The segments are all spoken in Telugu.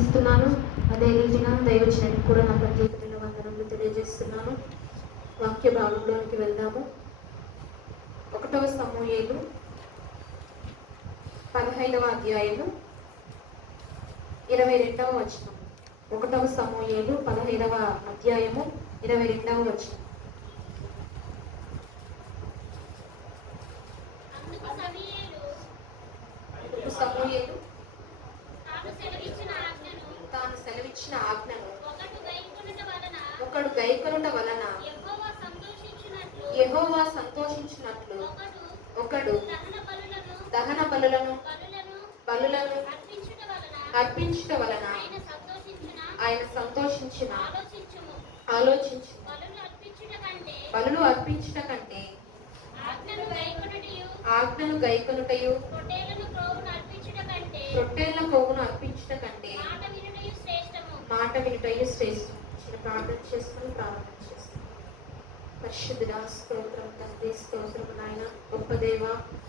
ప్రార్థిస్తున్నాను. అదే రీతిగా దైవజనానికి కూడా నా ప్రత్యేకమైన వందనములు తెలియజేస్తున్నాను. వాక్య భాగంలోనికి వెళ్దాము. 1వ సమూయేలు 15వ అధ్యాయము 22వ వచనం. 1వ సమూయేలు 15వ అధ్యాయము 22వ వచనం. సమూయేలు తాను సెలవిచ్చిన ఆజ్ఞను ఒకడు గైకొనుట వలన యెహోవా సంతోషించినట్లు ఒకడు దహన బలులను అర్పించుట వలన ఆయన సంతోషించిన ఆలోచించు. బలులు అర్పించుట కంటే ఆజ్ఞను గైకొనుటయు రొట్టెల పోగును అర్పించుట కంటే మాట వినుటయు శ్రేష్టం. ప్రార్థన చేసుకుని ప్రారంభం చేస్తాం. పరిశుద్ధుడా, స్తోత్రం తండ్రి, స్తోత్రము నాయన. గొప్ప దేవ,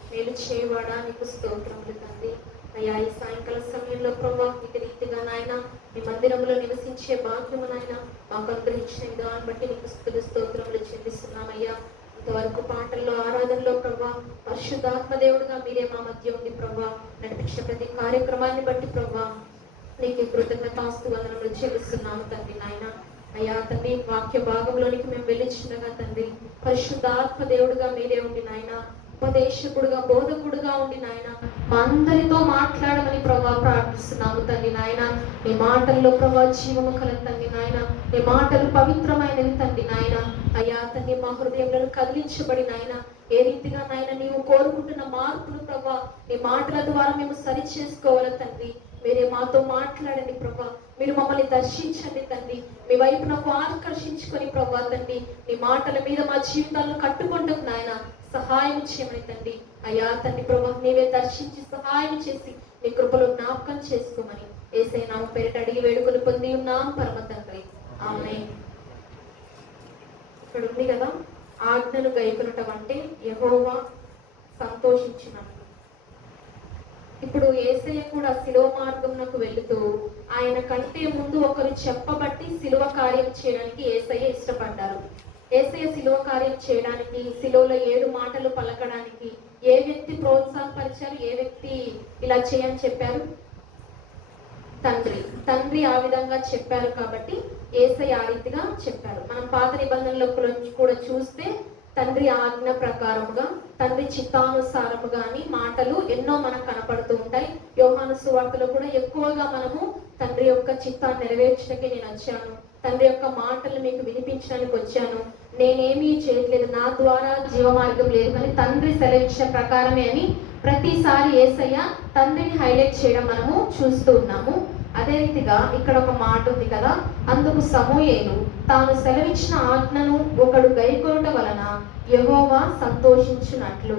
మేలు చేయవాడా, నీకు స్తోత్రములు తండ్రి. అయ్యా, ఈ సాయంకాల సమయంలో ప్రభా నీకు రీతిగా నాయన మీ మందిరంలో నివసించే భాగ్యము నాయన మాకు అనుగ్రహించిన విధాన్ని బట్టి నీకు స్తోత్రములు చెల్లిస్తున్నామయ్యా. ఇంతవరకు పాటల్లో, ఆరాధనలో ప్రభా పరిశుద్ధాత్మ దేవుడుగా మీరే మా మధ్య ఉంది ప్రభా. నడిపించిన ప్రతి కార్యక్రమాన్ని బట్టి ప్రభా నీకు కృతజ్ఞతాస్తు వందనములు చెల్లిస్తున్నాము తండ్రి నాయన. అయ్యా తండ్రి, వాక్య భాగంలోనికి మేము వెళ్ళించినగా తండ్రి పరిశుద్ధాత్మ దేవుడుగా మీరే ఉండి నాయన, ఉపదేశకుడుగా బోధకుడుగా ఉండి నాయన మా అందరితో మాట్లాడమని ప్రభా ప్రార్థిస్తున్నాము తండ్రి నాయన. నీ మాటల్లో ప్రభా జీవము కల తండ్రి నాయన, నీ మాటలు పవిత్రమైనవి తండ్రి నాయన. అయ్యా తండ్రి, మా హృదయంలో కదిలించబడి నాయన ఏ రీతిగా నాయన నీవు కోరుకుంటున్న మార్పులు ప్రభా నీ మాటల ద్వారా మేము సరి చేసుకోవాలి తండ్రి. మీరే మాతో మాట్లాడండి ప్రభా. మీరు మమ్మల్ని దర్శించండి తండ్రి. మీ వైపు నాకు ఆకర్షించుకొని ప్రభా తండ్రి నీ మాటల మీద మా జీవితాలను కట్టుకుంటాం నాయన. సహాయం చేయమని తండ్రి. అయ్యా తండ్రి ప్రభా నీవే దర్శించి సహాయం చేసి నీ కృపలో జ్ఞాపకం చేసుకోమని యేసయ్య నామమున పేరిట అడిగి వేడుకలు పొంది ఉన్నాం పరమ తండ్రి, ఆమేన్. ఇక్కడ ఉంది కదా, ఆజ్ఞను గైకొనటం అంటే యెహోవా సంతోషించినట్లు. ఇప్పుడు యేసయ్య కూడా శిలువ మార్గమునకు వెళుతూ ఆయన కంటే ముందు ఒకరు చెప్పబట్టి శిలువ కార్యం చేయడానికి యేసయ్య ఇష్టపడ్డారు. యేసయ్య శిలువ కార్యం చేయడానికి, శిలువలో 7 మాటలు పలకడానికి ఏ వ్యక్తి ప్రోత్సాహపరిచారు? ఏ వ్యక్తి ఇలా చేయని చెప్పారు? తండ్రి ఆ విధంగా చెప్పారు కాబట్టి యేసయ్య ఆ రీతిగా చెప్పారు. మనం పాత నిబంధనలో కూడా చూస్తే తండ్రి ఆజ్ఞ ప్రకారముగా, తండ్రి చిత్తానుసారముగా అని మాటలు ఎన్నో మనకు కనపడుతూ ఉంటాయి. యోహాను సువార్తలో కూడా ఎక్కువగా మనము తండ్రి యొక్క చిత్తాన్ని నెరవేర్చడానికి నేను వచ్చాను, తండ్రి యొక్క మాటలు మీకు వినిపించడానికి వచ్చాను, నేనేమీ చేయట్లేదు, నా ద్వారా జీవమార్గం లేదు కానీ తండ్రి సెలవిచ్చిన ప్రకారమే అని ప్రతిసారి యేసయ్య తండ్రిని హైలైట్ చేయడం మనము చూస్తూ ఉన్నాము. అదే రీతిగా ఇక్కడ ఒక మాట ఉంది కదా, అందుకు సమూయేలు తాను సెలవిచ్చిన ఆజ్ఞను ఒకడు గైకొనుట వలన యెహోవా సంతోషించునట్లు.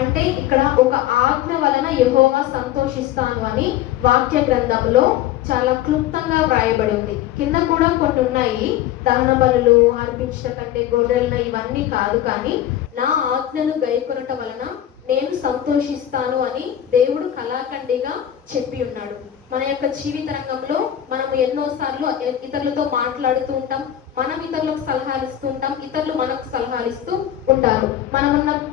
అంటే ఇక్కడ ఒక ఆజ్ఞ వలన యెహోవా సంతోషిస్తాను అని వాక్య గ్రంథంలో చాలా క్లుప్తంగా వ్రాయబడి ఉంది. కింద కూడా కొన్ని ఉన్నాయి, దహన బలులు అర్పించట కంటే గొర్రెలను ఇవన్నీ కాదు, కానీ నా ఆజ్ఞను గైకొనట వలన నేను సంతోషిస్తాను అని దేవుడు కళాఖండిగా చెప్పి ఉన్నాడు. మన యొక్క జీవిత రంగంలో మనం ఎన్నోసార్లు ఇతరులతో మాట్లాడుతూ ఉంటాం, మనం ఇతరులకు సలహాలు ఇస్తూ ఉంటాం, ఇతరులు మనకు సలహాలు ఇస్తూ ఉంటారు.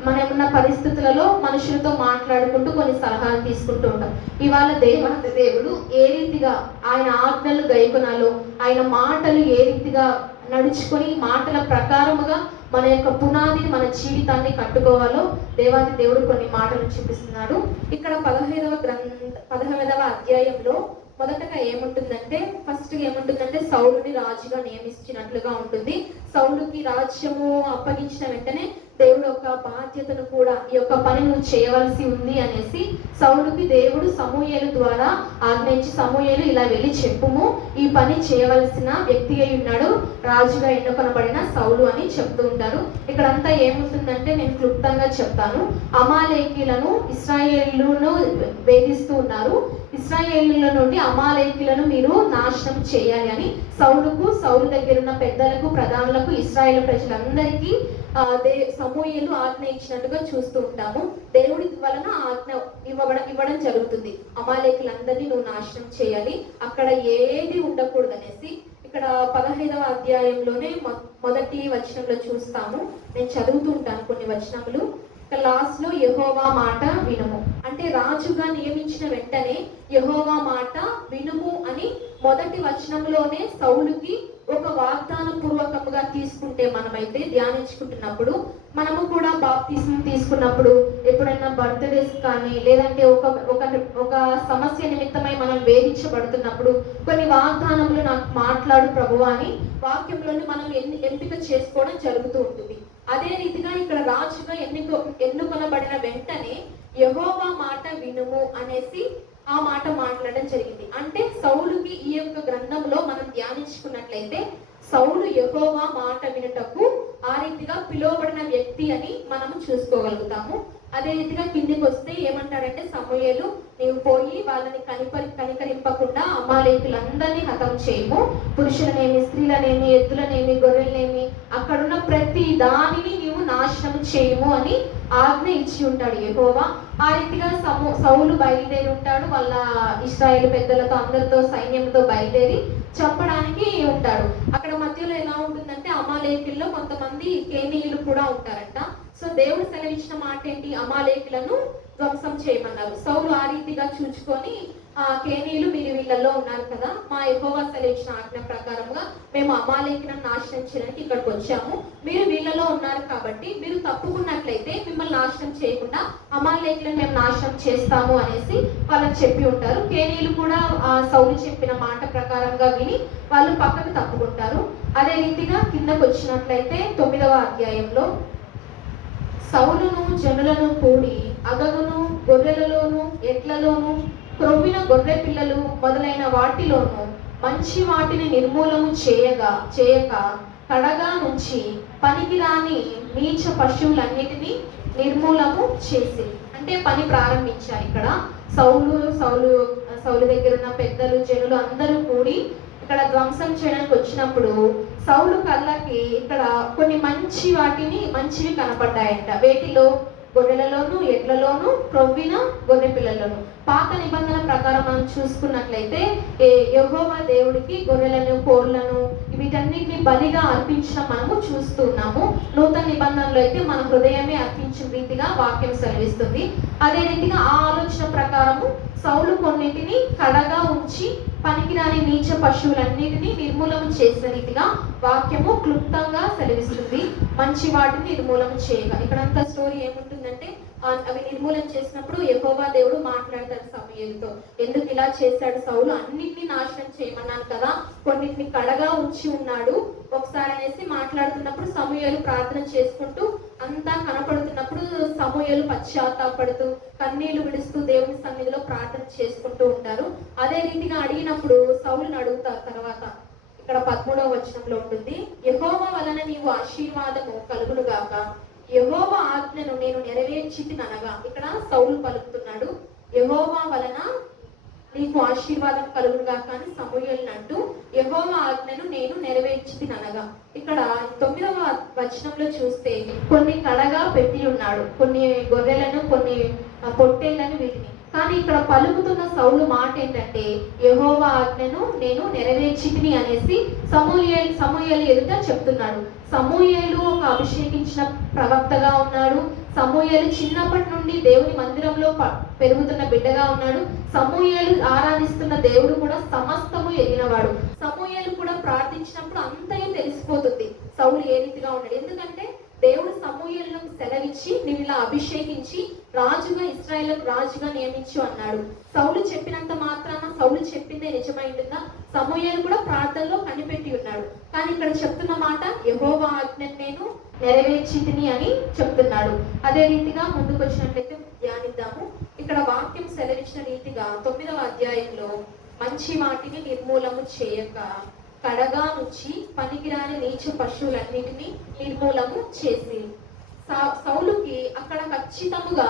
మనమున్న పరిస్థితులలో మనుషులతో మాట్లాడుకుంటూ కొన్ని సలహాలు తీసుకుంటూ ఉంటాం. ఇవాళ దేవుడు ఏ రీతిగా ఆయన ఆజ్ఞలు గైకొనాలో, ఆయన మాటలు ఏ రీతిగా నడుచుకొని మాటల ప్రకారముగా మన యొక్క పునాదిని, మన జీవితాన్ని కట్టుకోవాలో దేవాది దేవుడు కొన్ని మాటలు చూపిస్తున్నాడు. ఇక్కడ 15వ అధ్యాయంలో మొదటగా ఏముంటుందంటే, ఫస్ట్ ఏముంటుందంటే సౌలుని రాజుగా నియమించినట్లుగా ఉంటుంది. సౌలుకి రాజ్యము అప్పగించిన వెంటనే దేవుడు ఒక బాధ్యతను కూడా, ఈ యొక్క పని నువ్వు చేయవలసి ఉంది అనేసి సౌలుకి దేవుడు సమూయేలు ద్వారా ఆజ్ఞయించి, సమూయేలు ఇలా వెళ్ళి చెప్పుము, ఈ పని చేయవలసిన వ్యక్తి అయి ఉన్నాడు రాజుగా ఎన్నుకొనబడిన సౌలు అని చెప్తూ ఉంటారు. ఇక్కడంతా ఏముంటుందంటే నేను క్లుప్తంగా చెప్తాను. అమాలేకీలను ఇశ్రాయేలీయులను వేధిస్తూ ఉన్నారు. ఇశ్రాయేలుల నుండి అమాలేకీయులను మీరు నాశనం చేయాలి అని సౌలు దగ్గర ఉన్న పెద్దలకు, ప్రధానులకు, ఇశ్రాయేలు ప్రజలందరికీ సమూయేలు ఆజ్ఞ ఇచ్చినట్టుగా చూస్తూ ఉంటాము. దేవుడి వలన ఆజ్ఞ ఇవ్వడం జరుగుతుంది. అమాలేకులందరినీ నువ్వు నాశనం చేయాలి, అక్కడ ఏది ఉండకూడదు అనేసి. ఇక్కడ 15వ అధ్యాయంలోనే మొదటి వచనంలో చూస్తాము. నేను చదువుతూ ఉంటాను కొన్ని వచనములు. లాస్ట్ లో యెహోవా మాట వినుము అంటే రాజుగా నియమించిన వెంటనే యెహోవా మాట వినుము అని మొదటి వచనంలోనే సౌలుకి ఒక వాగ్దాన పూర్వకముగా తీసుకుంటే, మనమైతే ధ్యానించుకుంటున్నప్పుడు, మనము కూడా బాప్తిస్మం తీసుకున్నప్పుడు ఎప్పుడైనా బర్త్డేస్ కానీ లేదంటే ఒక సమస్య నిమిత్తమై మనం వేధించబడుతున్నప్పుడు కొన్ని వాగ్దానములు నాకు మాట్లాడు ప్రభువా అని వాక్యంలోని మనం ఎంపిక చేసుకోవడం జరుగుతూ ఉంటుంది. అదే రీతిగా ఇక్కడ రాజుగా ఎన్నుకొనబడిన వెంటనే యెహోవా మాట వినుము అనేసి ఆ మాట మాట్లాడడం జరిగింది. అంటే సౌలుకి ఈ యొక్క గ్రంథంలో మనం ధ్యానించుకున్నట్లయితే సౌలు యెహోవా మాట వినుటకు ఆ రీతిగా పిలువబడిన వ్యక్తి అని మనము చూసుకోగలుగుతాము. అదే రీతిగా కిందికి వస్తే ఏమంటాడంటే, సమూయేలు నీవు పోయి వాళ్ళని కనికరింపకుండా అమాలేకులందరినీ హతం చేయము, పురుషులనేమి, స్త్రీలనేమి, ఎద్దులనేమి, గొర్రెలనేమి, అక్కడున్న ప్రతి దానిని నీవు నాశనం చేయము అని ఆజ్ఞ ఇచ్చి ఉంటాడు యెహోవా. ఆ రీతిగా సౌలు బయలుదేరి ఉంటాడు, వాళ్ళ ఇశ్రాయేలు పెద్దలతో అందరితో సైన్యంతో బయలుదేరి చంపడానికి ఉంటాడు. అక్కడ మధ్యలో ఎలా ఉంటుందంటే అమాలేకుల్లో కొంతమంది కేనీయులు కూడా ఉంటారంట. సో దేవుడు సెలవిచ్చిన మాట ఏంటి? అమాలేకులను ధ్వంసం చేయమన్నారు. సౌలు ఆ రీతిగా చూచుకొని కేనీయులు మీరు వీళ్ళల్లో ఉన్నారు కదా, మా యెహోవా సెలవిచ్చిన ఆజ్ఞ ప్రకారంగా మేము అమాలేకులను నాశనం చేయడానికి ఇక్కడికి వచ్చాము, మీరు వీళ్ళలో ఉన్నారు కాబట్టి మీరు తప్పుకున్నట్లయితే మిమ్మల్ని నాశనం చేయకుండా అమాలేకులను మేము నాశనం చేస్తాము అనేసి వాళ్ళకి చెప్పి ఉంటారు. కేనీయులు కూడా సౌలు చెప్పిన మాట ప్రకారంగా విని వాళ్ళు పక్కకు తప్పుకుంటారు. అదే రీతిగా కిందకు వచ్చినట్లయితే 9వ అధ్యాయంలో సౌలును జనులను కూడి అగగును, గొర్రెలలోను, ఎడ్లలోను, క్రొవ్విన గొర్రె పిల్లలు మొదలైన వాటిలోను మంచి వాటిని నిర్మూలము చేయక కడగా నుంచి పనికిరాని నీచ పశువులన్నిటినీ నిర్మూలము చేసి అంటే పని ప్రారంభించారు. ఇక్కడ సౌలు దగ్గర ఉన్న పెద్దలు, జనులు అందరూ కూడి ఇక్కడ ధ్వంసం చేయడానికి వచ్చినప్పుడు సౌలు కళ్ళకి ఇక్కడ కొన్ని మంచివి కనపడ్డాయంట. వేటిలో? గొర్రెలలోను, ఎడ్లలోను, క్రొవ్విన గొర్రె పిల్లలను. పాత నిబంధన ప్రకారం మనం చూసుకున్నట్లయితే యెహోవా దేవుడికి గొర్రెలను, కోళ్లను వీటన్నిటిని బలిగా అర్పించడం మనము చూస్తున్నాము. నూతన నిబంధనలో అయితే మన హృదయమే అర్పించిన రీతిగా వాక్యం సెలవిస్తుంది. అదే రీతిగా ఆ ఆలోచన ప్రకారము సౌలు కొన్నింటిని కడగా ఉంచి పనికిరాని నీచ పశువులన్నిటినీ నిర్మూలన చేసిన రీతిగా వాక్యము క్లుప్తంగా సెలవిస్తుంది. మంచి వాటిని నిర్మూలన చేయగా ఇక్కడంతా స్టోరీ ఏముంటుందంటే, అవి నిర్మూలన చేసినప్పుడు యెహోవా దేవుడు మాట్లాడతాడు సమూయేలుతో. ఎందుకు ఇలా చేశాడు సౌలు? అన్నిటినీ నాశనం చేయమన్నాను కదా, కొన్నిటిని కడగా ఉంచి ఉన్నాడు ఒకసారి అనేసి మాట్లాడుతున్నప్పుడు సమూయేలు ప్రార్థన చేసుకుంటూ అంతా కనపడుతున్నప్పుడు సమూయేలు పశ్చాత్తాపడుతూ కన్నీళ్లు విడుస్తూ దేవుని సన్నిధిలో ప్రార్థన చేసుకుంటూ ఉంటారు. అదే రీతిగా అడిగినప్పుడు సౌలుని అడుగుతారు. తర్వాత ఇక్కడ 13వ వచనంలో ఉంటుంది, యెహోవా వలన నీవు ఆశీర్వాదము కలుగును గాక, యెహోవా ఆజ్ఞను నేను నెరవేర్చితిననగా. ఇక్కడ సౌలు పలుకుతున్నాడు, యెహోవా వలన నీకు ఆశీర్వాదం కలుగును గాక అని సమూయేలుని అంటూ యెహోవా ఆజ్ఞను నేను నెరవేర్చితిననగా. ఇక్కడ 9వ వచనంలో చూస్తే కొన్ని కడగా పెట్టి ఉన్నాడు, కొన్ని గొర్రెలను, కొన్ని పొట్టేళ్లను, వీటిని. కానీ ఇక్కడ పలుకుతున్న సౌలు మాట ఏంటంటే, యెహోవా ఆజ్ఞను నేను నెరవేర్చితిని అనేసి సమూయేలు ఎదుట చెప్తున్నాడు. సమూయేలు ఒక అభిషేకించిన ప్రవక్తగా ఉన్నాడు. సమూయేలు చిన్నప్పటి నుండి దేవుని మందిరంలో పెరుగుతున్న బిడ్డగా ఉన్నాడు. సమూయేలు ఆరాధిస్తున్న దేవుడు కూడా సమస్తము ఎరిగినవాడు. సమూయేలు కూడా ప్రార్థించినప్పుడు అంతయు తెలిసిపోతుంది సౌలు ఏ రీతిగా ఉన్నాడు. ఎందుకంటే దేవుడు సమూయేలును సెలవిచ్చి నువ్వు ఇలా అభిషేకించి రాజుగా, ఇశ్రాయేలుకు రాజుగా నియమించు అన్నాడు. సౌలు చెప్పినంత మాత్రాన సౌలు చెప్పిందే నిజమైంటుందా? సమూయేలు కూడా ప్రార్థనలో కనిపెట్టి ఉన్నాడు. కానీ ఇక్కడ చెప్తున్న మాట యెహోవా ఆజ్ఞను నేను నెరవేర్చితిని అని చెప్తున్నాడు. అదే రీతిగా ముందుకు వచ్చినట్లయితే ధ్యానిద్దాము. ఇక్కడ వాక్యం సెలవిచ్చిన రీతిగా 9వ అధ్యాయంలో మంచి వాటిని నిర్మూలము చేయక కడగా నుంచి పనికిరాని నీచ పశువులన్నిటినీ నిర్మూలము చేసి సౌలుకి అక్కడ ఖచ్చితముగా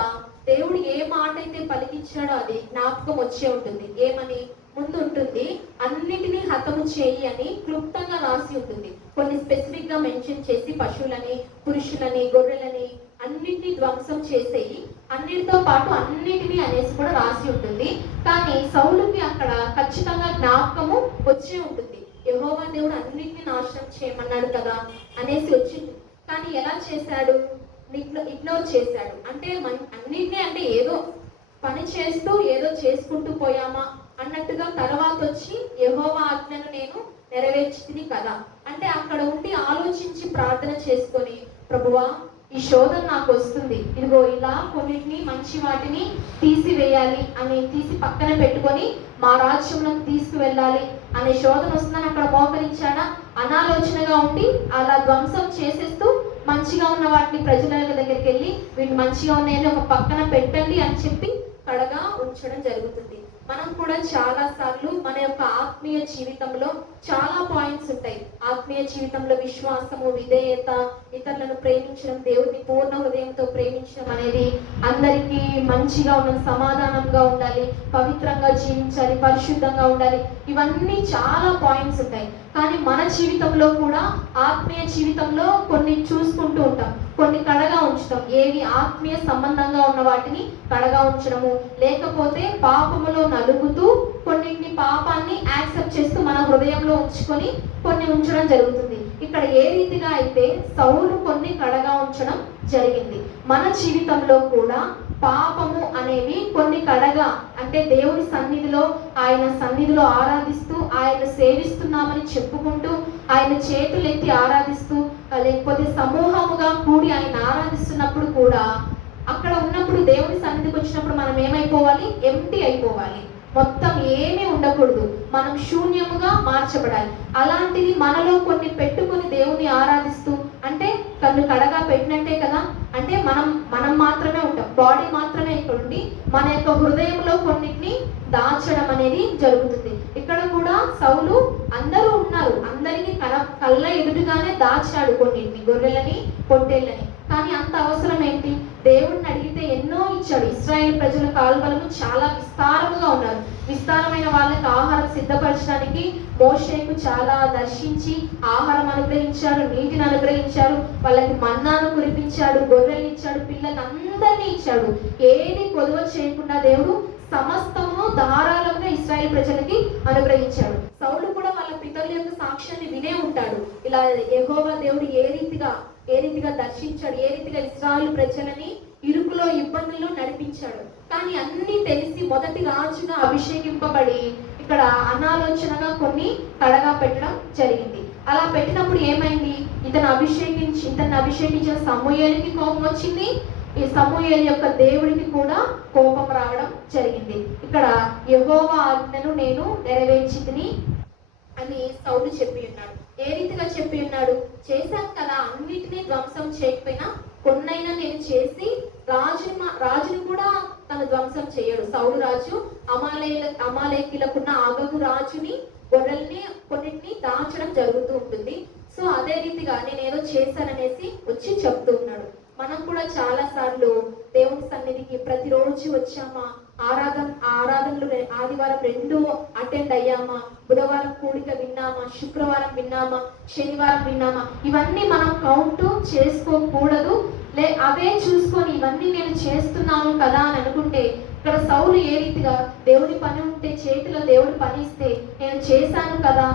దేవుడు ఏ మాట అయితే పలికించాడో అది జ్ఞాపకం వచ్చే ఉంటుంది. ఏమని ముందు ఉంటుంది, అన్నిటినీ హతము చేయి అని క్లుప్తంగా రాసి ఉంటుంది. కొన్ని స్పెసిఫిక్ గా మెన్షన్ చేసి పశువులని, పురుషులని, గొర్రెలని అన్నిటినీ ధ్వంసం చేసేయి, అన్నిటితో పాటు అన్నిటినీ అనేసి కూడా రాసి ఉంటుంది. కానీ సౌలుకి అక్కడ ఖచ్చితంగా జ్ఞాపకము వచ్చే ఉంటుంది. యెహోవా దేవుడు అన్నిటినీ నాశనం చేయమన్నాడు కదా అనేసి వచ్చింది. కానీ ఎలా చేశాడు? ఇగ్నోర్ చేశాడు. అంటే అన్నిటినీ అంటే ఏదో పని చేస్తూ ఏదో చేసుకుంటూ పోయామా అన్నట్టుగా తర్వాత వచ్చి యెహోవా ఆజ్ఞను నేను నెరవేర్చింది కదా అంటే అక్కడ ఉండి ఆలోచించి ప్రార్థన చేసుకొని, ప్రభువా ఈ శోధన నాకు వస్తుంది, ఇదిగో ఇలా కొన్నిటిని మంచి వాటిని తీసివేయాలి అని తీసి పక్కన పెట్టుకొని మా రాజ్యంలో తీసుకువెళ్ళాలి అనే శోధన వస్తుందని అక్కడ మోకరించాడా? అనాలోచనగా ఉండి అలా ధ్వంసం చేసేస్తూ మంచిగా ఉన్న వాటిని ప్రజల దగ్గరికి వెళ్ళి వీటిని మంచిగా ఉన్నాయని ఒక పక్కన పెట్టండి అని చెప్పి కడగా ఉంచడం జరుగుతుంది. మనం కూడా చాలా సార్లు మన యొక్క ఆత్మీయ జీవితంలో చాలా పాయింట్స్ ఉంటాయి. ఆత్మీయ జీవితంలో విశ్వాసము, విధేయత, ఇతరులను ప్రేమించడం, దేవుడిని పూర్ణ హృదయంతో ప్రేమించడం అనేది, అందరికీ మంచిగా ఉన్న సమాధానంగా ఉండాలి, పవిత్రంగా జీవించాలి, పరిశుద్ధంగా ఉండాలి, ఇవన్నీ చాలా పాయింట్స్ ఉంటాయి. కానీ మన జీవితంలో కూడా ఆత్మీయ జీవితంలో కొన్ని చూసుకుంటూ ఉంటాం, కొన్ని కడగా ఉంచుతాం. ఏవి ఆత్మీయ సంబంధంగా ఉన్న వాటిని కడగా ఉంచడము, లేకపోతే పాపములో నలుగుతూ కొన్నింటిని పాపాన్ని యాక్సెప్ట్ చేస్తూ మన హృదయంలో ఉంచుకొని కొన్ని ఉంచడం జరుగుతుంది. ఇక్కడ ఏ రీతిగా అయితే సౌలు కొన్ని కడగా ఉంచడం జరిగింది, మన జీవితంలో కూడా పాపము అనేవి కొన్ని కడగా, అంటే దేవుని సన్నిధిలో, ఆయన సన్నిధిలో ఆరాధిస్తూ ఆయన సేవిస్తున్నామని చెప్పుకుంటూ ఆయన చేతులెత్తి ఆరాధిస్తూ లేకపోతే సమూహముగా కూడి ఆయన ఆరాధిస్తున్నప్పుడు కూడా అక్కడ ఉన్నప్పుడు దేవుని సన్నిధికి వచ్చినప్పుడు మనం ఏమైపోవాలి? ఎంప్టీ అయిపోవాలి, మొత్తం ఏమీ ఉండకూడదు, మనం శూన్యముగా మార్చబడాలి. అలాంటిది మనలో కొన్ని పెట్టుకొని దేవుని ఆరాధిస్తూ, అంటే కన్ను కడగా పెట్టినట్టే కదా, అంటే మనం మాత్రమే ఉంటాం, బాడీ మాత్రమే ఇక్కడ ఉండి మన యొక్క హృదయంలో కొన్నిటిని దాచడం అనేది జరుగుతుంది. ఇక్కడ కూడా సౌలు అందరూ ఉన్నారు, అందరికీ కళ్ళ ఎదురుగానే దాచాడు కొన్నిటిని, గొర్రెలని, పొట్టేళ్ళని. కానీ అంత అవసరం ఏంటి? దేవుడిని అడిగితే ఎన్నో ఇచ్చాడు. ఇశ్రాయేల్ ప్రజల కాల్వలను చాలా విస్తారముగా ఉన్నారు. విస్తారమైన వాళ్ళకి ఆహారం సిద్ధపరచడానికి మోషేకు చాలా దర్శించి ఆహారం అనుగ్రహించాడు, నీటిని అనుగ్రహించాడు, వాళ్ళకి మన్నాను కురిపించాడు, గొర్రెలు ఇచ్చాడు, పిల్లలందరినీ ఇచ్చాడు. ఏది కొదువ చేయకుండా దేవుడు సమస్తము ధారాళంగా ఇశ్రాయేల్ ప్రజలకి అనుగ్రహించాడు. సౌలు కూడా వాళ్ళ పితరుల యొక్క సాక్ష్యాన్ని వినే ఉంటాడు. ఇలా యెహోవా దేవుడు ఏ రీతిగా దర్శించాడు, ఏ రీతిగా ఇశ్రాయేల్ ప్రజలని ఇరుకులో, ఇబ్బందుల్లో నడిపించాడు. కానీ అన్ని తెలిసి మొదటి రాజుగా అభిషేకింపబడి ఇక్కడ అనాలోచనగా కొన్ని కడగా పెట్టడం జరిగింది. అలా పెట్టినప్పుడు ఏమైంది? ఇతను అభిషేకించిన సమూయేలుకి కోపం వచ్చింది, ఈ సమూయేలు యొక్క దేవుడికి కూడా కోపం రావడం జరిగింది. ఇక్కడ యెహోవా ఆజ్ఞను నేను నెరవేర్చితిని అని సౌలు చెప్పి ఉన్నాడు. ఏ రీతిగా చెప్పి ఉన్నాడు? చేశాను కదా, అన్నిటినీ ధ్వంసం చేయకపోయినా కొన్నైనా నేను చేసి రాజుని కూడా తను ధ్వంసం చేయడు. సౌలు రాజు అమాలేకీలకున్న ఆగగు రాజుని, గొర్రెల్ని కొన్నిటిని దాచడం జరుగుతూ ఉంటుంది. సో అదే రీతిగా నేను ఏదో చేశాననేసి వచ్చి చెప్తూ ఉన్నాడు. మనం కూడా చాలా సార్లు దేవుని సన్నిధికి ప్రతిరోజు వచ్చామా, ఆరాధనలు ఆదివారం 2 అటెండ్ అయ్యామా, బుధవారం కూడిక విన్నామా, శుక్రవారం విన్నామా, శనివారం విన్నామా, ఇవన్నీ మనం కౌంట్ చేసుకోకూడదు. అవే చూసుకొని ఇవన్నీ నేను చేస్తున్నాను కదా అని అనుకుంటే, ఇక్కడ సౌలు ఏ రీతిగా దేవుడి పని ఉంటే చేతిలో దేవుడి పని ఇస్తే నేను చేశాను కదా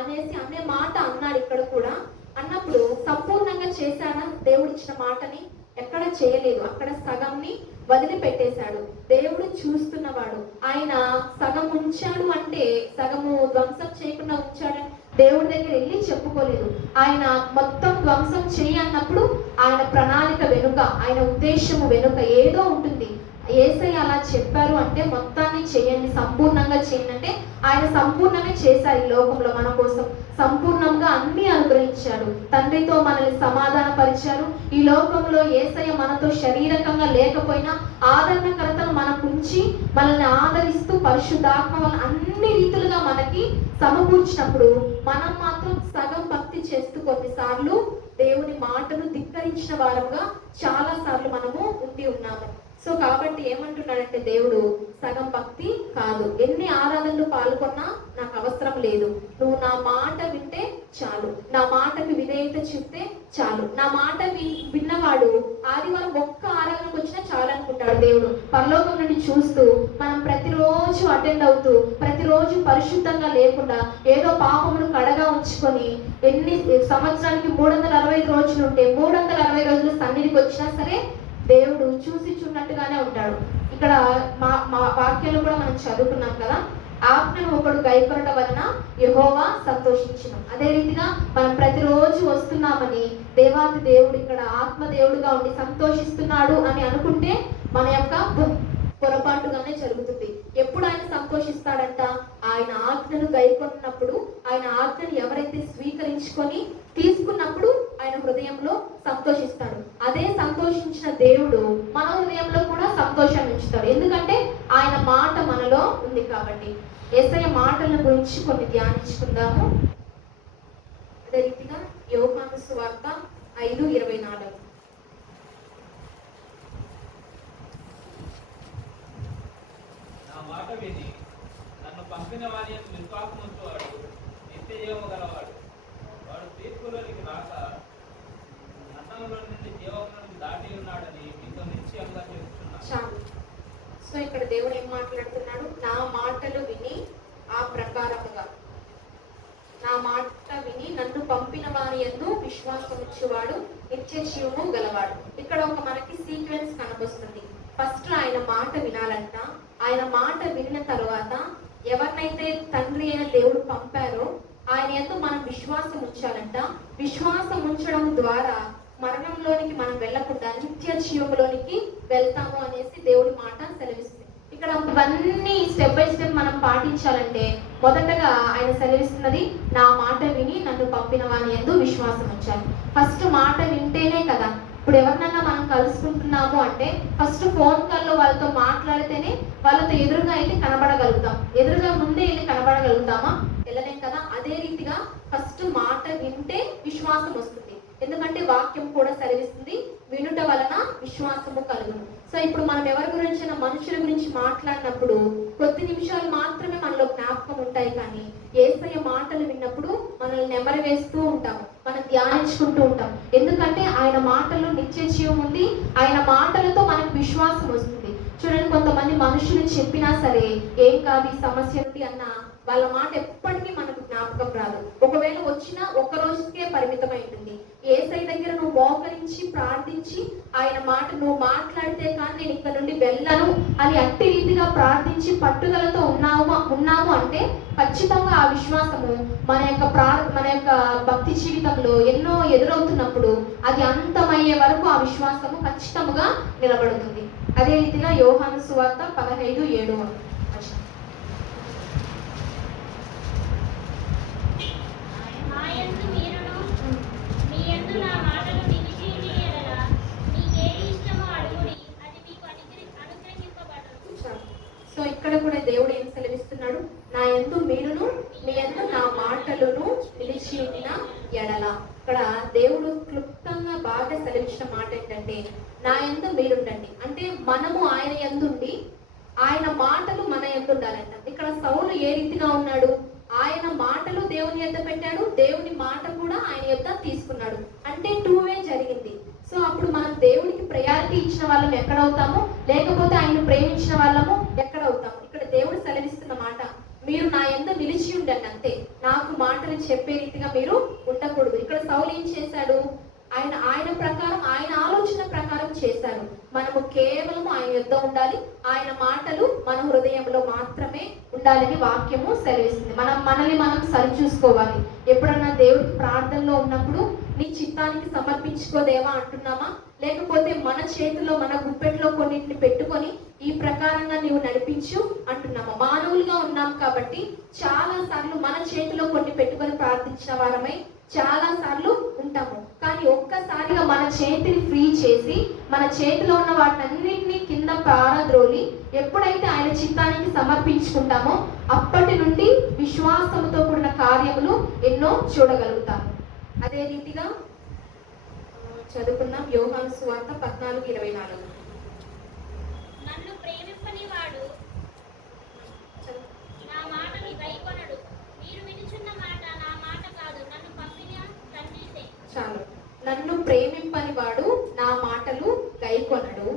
అనేసి అనే మాట అన్నాడు. ఇక్కడ కూడా అన్నప్పుడు సంపూర్ణంగా చేశాడా దేవుడు ఇచ్చిన మాటని? ఎక్కడ చేయలేదు, అక్కడ సగంని వదిలిపెట్టేశాడు. దేవుడు చూస్తున్నవాడు. ఆయన సగం ఉంచాడు అంటే సగము ధ్వంసం చేయకుండా ఉంచాడని దేవుడి దగ్గర వెళ్ళి చెప్పుకోలేదు. ఆయన మొత్తం ధ్వంసం చేయి అన్నప్పుడు ఆయన ప్రణాళిక వెనుక, ఆయన ఉద్దేశము వెనుక ఏదో ఉంటుంది. యేసయ్య అలా చెప్పారు అంటే మొత్తాన్ని చేయండి, సంపూర్ణంగా చేయండి అంటే ఆయన సంపూర్ణంగా చేశారు. ఈ లోకంలో మన కోసం సంపూర్ణంగా అన్ని అనుగ్రహించాడు. తండ్రితో మనల్ని సమాధానపరిచారు. ఈ లోకంలో యేసయ్య మనతో శారీరకంగా లేకపోయినా ఆదరణకర్తను మనకు ఉంచి మనల్ని ఆదరిస్తూ పరిశుద్ధాత్మ వల్ల అన్ని రీతులుగా మనకి సమకూర్చినప్పుడు మనం మాత్రం సగం భక్తి చేస్తూ కొన్నిసార్లు దేవుని మాటను ధిక్కరించిన వారంగా చాలా సార్లు మనము ఉండి ఉన్నాము. సో కాబట్టి ఏమంటున్నాడంటే దేవుడు, సగం భక్తి కాదు, ఎన్ని ఆరాధనలు పాల్గొన్నా నాకు అవసరం లేదు, నువ్వు నా మాట వింటే చాలు, నా మాటకి విధేయత చెప్తే చాలు. నా మాట విన్నవాడు ఆదివారం ఒక్క ఆరాధనకు వచ్చినా చాలు అనుకుంటాడు దేవుడు. పరలోకం నుండి చూస్తూ మనం ప్రతిరోజు అటెండ్ అవుతూ ప్రతిరోజు పరిశుద్ధంగా లేకుండా ఏదో పాపమును కడగా ఉంచుకొని ఎన్ని సంవత్సరానికి 365 రోజులు ఉంటే 360 రోజులు సన్నిధికి వచ్చినా సరే దేవుడు చూసి చూన్నట్టుగానే ఉంటాడు. ఇక్కడ మా వాక్యాలు కూడా మనం చదువుకున్నాం కదా, ఆజ్ఞను ఒకడు గైకొనట వలన యెహోవా సంతోషించును. అదే రీతిగా మనం ప్రతిరోజు వస్తున్నామని దేవాది దేవుడు ఇక్కడ ఆత్మదేవుడుగా ఉండి సంతోషిస్తున్నాడు అని అనుకుంటే మన యొక్క పొరపాటుగానే జరుగుతుంది. ఎప్పుడు ఆయన సంతోషిస్తాడంట? ఆయన ఆజ్ఞను గైకొన్నప్పుడు, ఆయన ఆజ్ఞను ఎవరైతే స్వీకరించుకొని తీసుకున్నప్పుడు ఆయన హృదయంలో సంతోషిస్తాడు. అదే సంతోషించిన దేవుడు మన హృదయంలో కూడా సంతోషాన్ని ఉంచుతాడు, ఎందుకంటే ఆయన మాట మనలో ఉంది కాబట్టి. యేసయ్య మాటల గురించి కొన్ని ధ్యానించుకుందాము. అదే రీతిగా యోహాను సువార్త 5:24. మాట విని నన్ను పంపిన వారి యొక్క విశ్వాసం ఉంచేవాడు నిత్య జీవము గలవాడు. వాడు తీర్పులోనికి రాక మరణంలో నుండి జీవములోనికి దాటి ఉన్నాడని మీతో నిశ్చయంగా చెప్తున్నాను. సో ఇక్కడ దేవుడు ఏం మాట్లాడుతున్నాడు? నా మాటలు విని ఆ ప్రకారముగా, నా మాట విని నన్ను పంపిన వారి యందు విశ్వాసం ఉంచేవాడు నిత్య జీవము గలవాడు. ఇక్కడ ఒక మనకి సీక్వెన్స్ కనబొస్తుంది. ఫస్ట్ ఆయన మాట వినాలంట. ఆయన మాట విన్న తర్వాత ఎవరినైతే తండ్రి అయిన దేవుడు పంపారో ఆయన యందు మనం విశ్వాసం ఉంచాలంట. విశ్వాసం ఉంచడం ద్వారా మరణంలోనికి మనం వెళ్ళకుండా నిత్య జీవములోనికి వెళ్తాము అనేసి దేవుడి మాట సెలవిస్తుంది. ఇక్కడ ఇవన్నీ స్టెప్ బై స్టెప్ మనం పాటించాలంటే మొదటగా ఆయన సెలవిస్తున్నది, నా మాట విని నన్ను పంపిన వాని యందు విశ్వాసం ఉంచాలి. ఫస్ట్ మాట వింటేనే కదా. ఇప్పుడు ఎవరినన్నా మనం కలుసుకుంటున్నాము అంటే ఫస్ట్ ఫోన్ కాల్లో వాళ్ళతో మాట్లాడితేనే వాళ్ళతో ఎదురుగా అయితే కనబడగలుగుతాం. ఎదురుగా ముందే వెళ్ళి కనబడగలుగుతామా? వెళ్ళలేం కదా. అదే రీతిగా ఫస్ట్ మాట వింటే విశ్వాసం వస్తుంది. ఎందుకంటే వాక్యం కూడా సెలవిస్తుంది, వినుట వలన విశ్వాసము కలుగును. సో ఇప్పుడు మనం ఎవరి గురించి, మనుషుల గురించి మాట్లాడినప్పుడు కొద్ది నిమిషాలు మాత్రమే మనలో జ్ఞాపకం ఉంటాయి, కానీ యేసయ్య మాటలు విన్నప్పుడు మనల్ని నెమరు వేస్తూ ఉంటాము, మనం ధ్యానించుకుంటూ ఉంటాం. ఎందుకంటే ఆయన మాటల్లో నిత్య జీవం ఉంది. ఆయన మాటలతో మనకు విశ్వాసం వస్తుంది. చూడండి, కొంతమంది మనుషులు చెప్పినా సరే ఏం కాదు ఈ సమస్య నుండి అన్న వాళ్ళ మాట ఎప్పటికీ మనకు జ్ఞాపకం రాదు. ఒకవేళ వచ్చినా ఒక్క రోజుకే పరిమితమై ఉంటుంది. యేసయ్య దగ్గర నువ్వు మోకరించి ప్రార్థించి ఆయన మాట నువ్వు మాట్లాడితే కానీ నేను ఇక్కడ నుండి వెళ్ళను అని అట్టి రీతిగా ప్రార్థించి పట్టుదలతో ఉన్నాము అంటే ఖచ్చితంగా ఆ విశ్వాసము మన యొక్క భక్తి జీవితంలో ఎన్నో ఎదురవుతున్నప్పుడు అది అంతమయ్యే వరకు ఆ విశ్వాసము ఖచ్చితంగా నిలబడుతుంది. అదే రీతిగా యోహాను సువార్త 15:7. సో ఇక్కడ కూడా దేవుడు ఏం సెలవిస్తున్నాడు? నా యందు మీరును మీ యందు నా మాటలను నిలిచి ఉన్న ఎడల. ఇక్కడ దేవుడు క్లుప్తంగా బాగా సెలవించిన మాట ఏంటంటే నా యందు మీరుండండి. అంటే మనము ఆయన యందుండి ఆయన మాటలు మన యందు ఉండాలంట. ఇక్కడ సౌలు ఏ రీతిగా ఉన్నాడు? ఆయన మాటలు దేవుని యొద్ద పెట్టాడు, దేవుని మాట కూడా ఆయన యొద్ద తీసుకున్నాడు. అంటే 2 వే జరిగింది. సో అప్పుడు మనం దేవుడికి ప్రయారిటీ ఇచ్చిన వాళ్ళం ఎక్కడవుతాము, లేకపోతే ఆయన ప్రేమించిన వాళ్ళము ఎక్కడవుతాము? ఇక్కడ దేవుడు సెలవిస్తున్న మాట, మీరు నా యందు నిలిచి ఉండండి అంతే, నాకు మాటలు చెప్పే రీతిగా మీరు ఉండకూడదు. ఇక్కడ సౌలు ఏం చేశాడు? ఆయన ప్రకారం, ఆయన ఆలోచన ప్రకారం చేశాడు. మనము కేవలం ఆయన యొద్ద ఉండాలి, ఆయన మాటలు మన హృదయంలో మాత్రమే ఉండాలని వాక్యము సెలవిస్తుంది. మనల్ని మనం సరిచూసుకోవాలి. ఎప్పుడన్నా దేవుడికి ప్రార్థనలో ఉన్నప్పుడు నీ చిత్తానికి సమర్పించుకోదేవా అంటున్నామా, లేకపోతే మన చేతిలో మన గుప్పెట్లో కొన్నింటిని పెట్టుకొని ఈ ప్రకారంగా నీవు నడిపించు అంటున్నామా? మానవులుగా ఉన్నాం కాబట్టి చాలా సార్లు మన చేతిలో కొన్ని పెట్టుకొని ప్రార్థించిన వారమై చాలా సార్లు ఉంటాము. కానీ ఒక్కసారిగా మన చేతిని ఫ్రీ చేసి మన చేతిలో ఉన్న వాటన్నిటిని కింద పారద్రోలి ఎప్పుడైతే ఆయన చిత్తానికి సమర్పించుకుంటామో అప్పటి నుండి విశ్వాసంతో కూడిన కార్యములు ఎన్నో చూడగలుగుతాము. అదే రీతిగా చదువుకున్నాం యోహాను సువార్త 14:24. నన్ను ప్రేమింపని వాడు నా మాటను గైకొనడు. మీరు వినుచున్న మాట నా మాట కాదు, నన్ను పంపిన తండ్రిదే. చాలు. నన్ను ప్రేమింపని వాడు నా మాటలు గైకొనడు.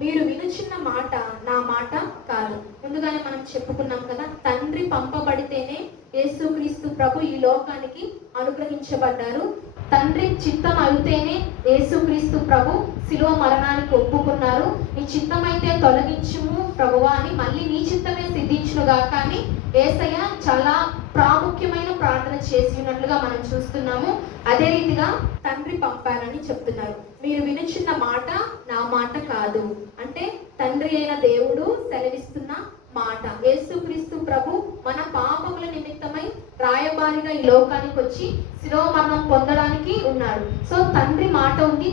మీరు వినుచున్న మాట నా మాట కాదు. ముందుగానే మనం చెప్పుకున్నాం కదా, తండ్రి పంపబడితేనే యేసుక్రీస్తు ప్రభు ఈ లోకానికి అనుగ్రహించబడ్డారు. తండ్రి చిత్తం అయితేనే యేసుక్రీస్తు ప్రభు శిలువ మరణానికి ఒప్పుకున్నారు. నీ చిత్తమైతే తొలగించుము ప్రభువా అని, మళ్ళీ నీ చిత్తమే సిద్ధించునుగా. కానీ యేసయ్య చాలా ప్రాముఖ్యమైన ప్రార్థన చేసి ఉన్నట్లుగా మనం చూస్తున్నాము. అదే రీతిగా తండ్రి పంపారని చెప్తున్నారు. మీరు వినుచున్న మాట నా మాట కాదు అంటే తండ్రి అయిన దేవుడు సెలవిస్తున్న మాట. యేసుక్రీస్తు ప్రభు మన పాపముల నిమిత్తమై రాయబారిగా ఈ లోకానికి వచ్చి శిలువ మరణం పొందడానికి ఉన్నాడు. సో తండ్రి మాట ఉంది.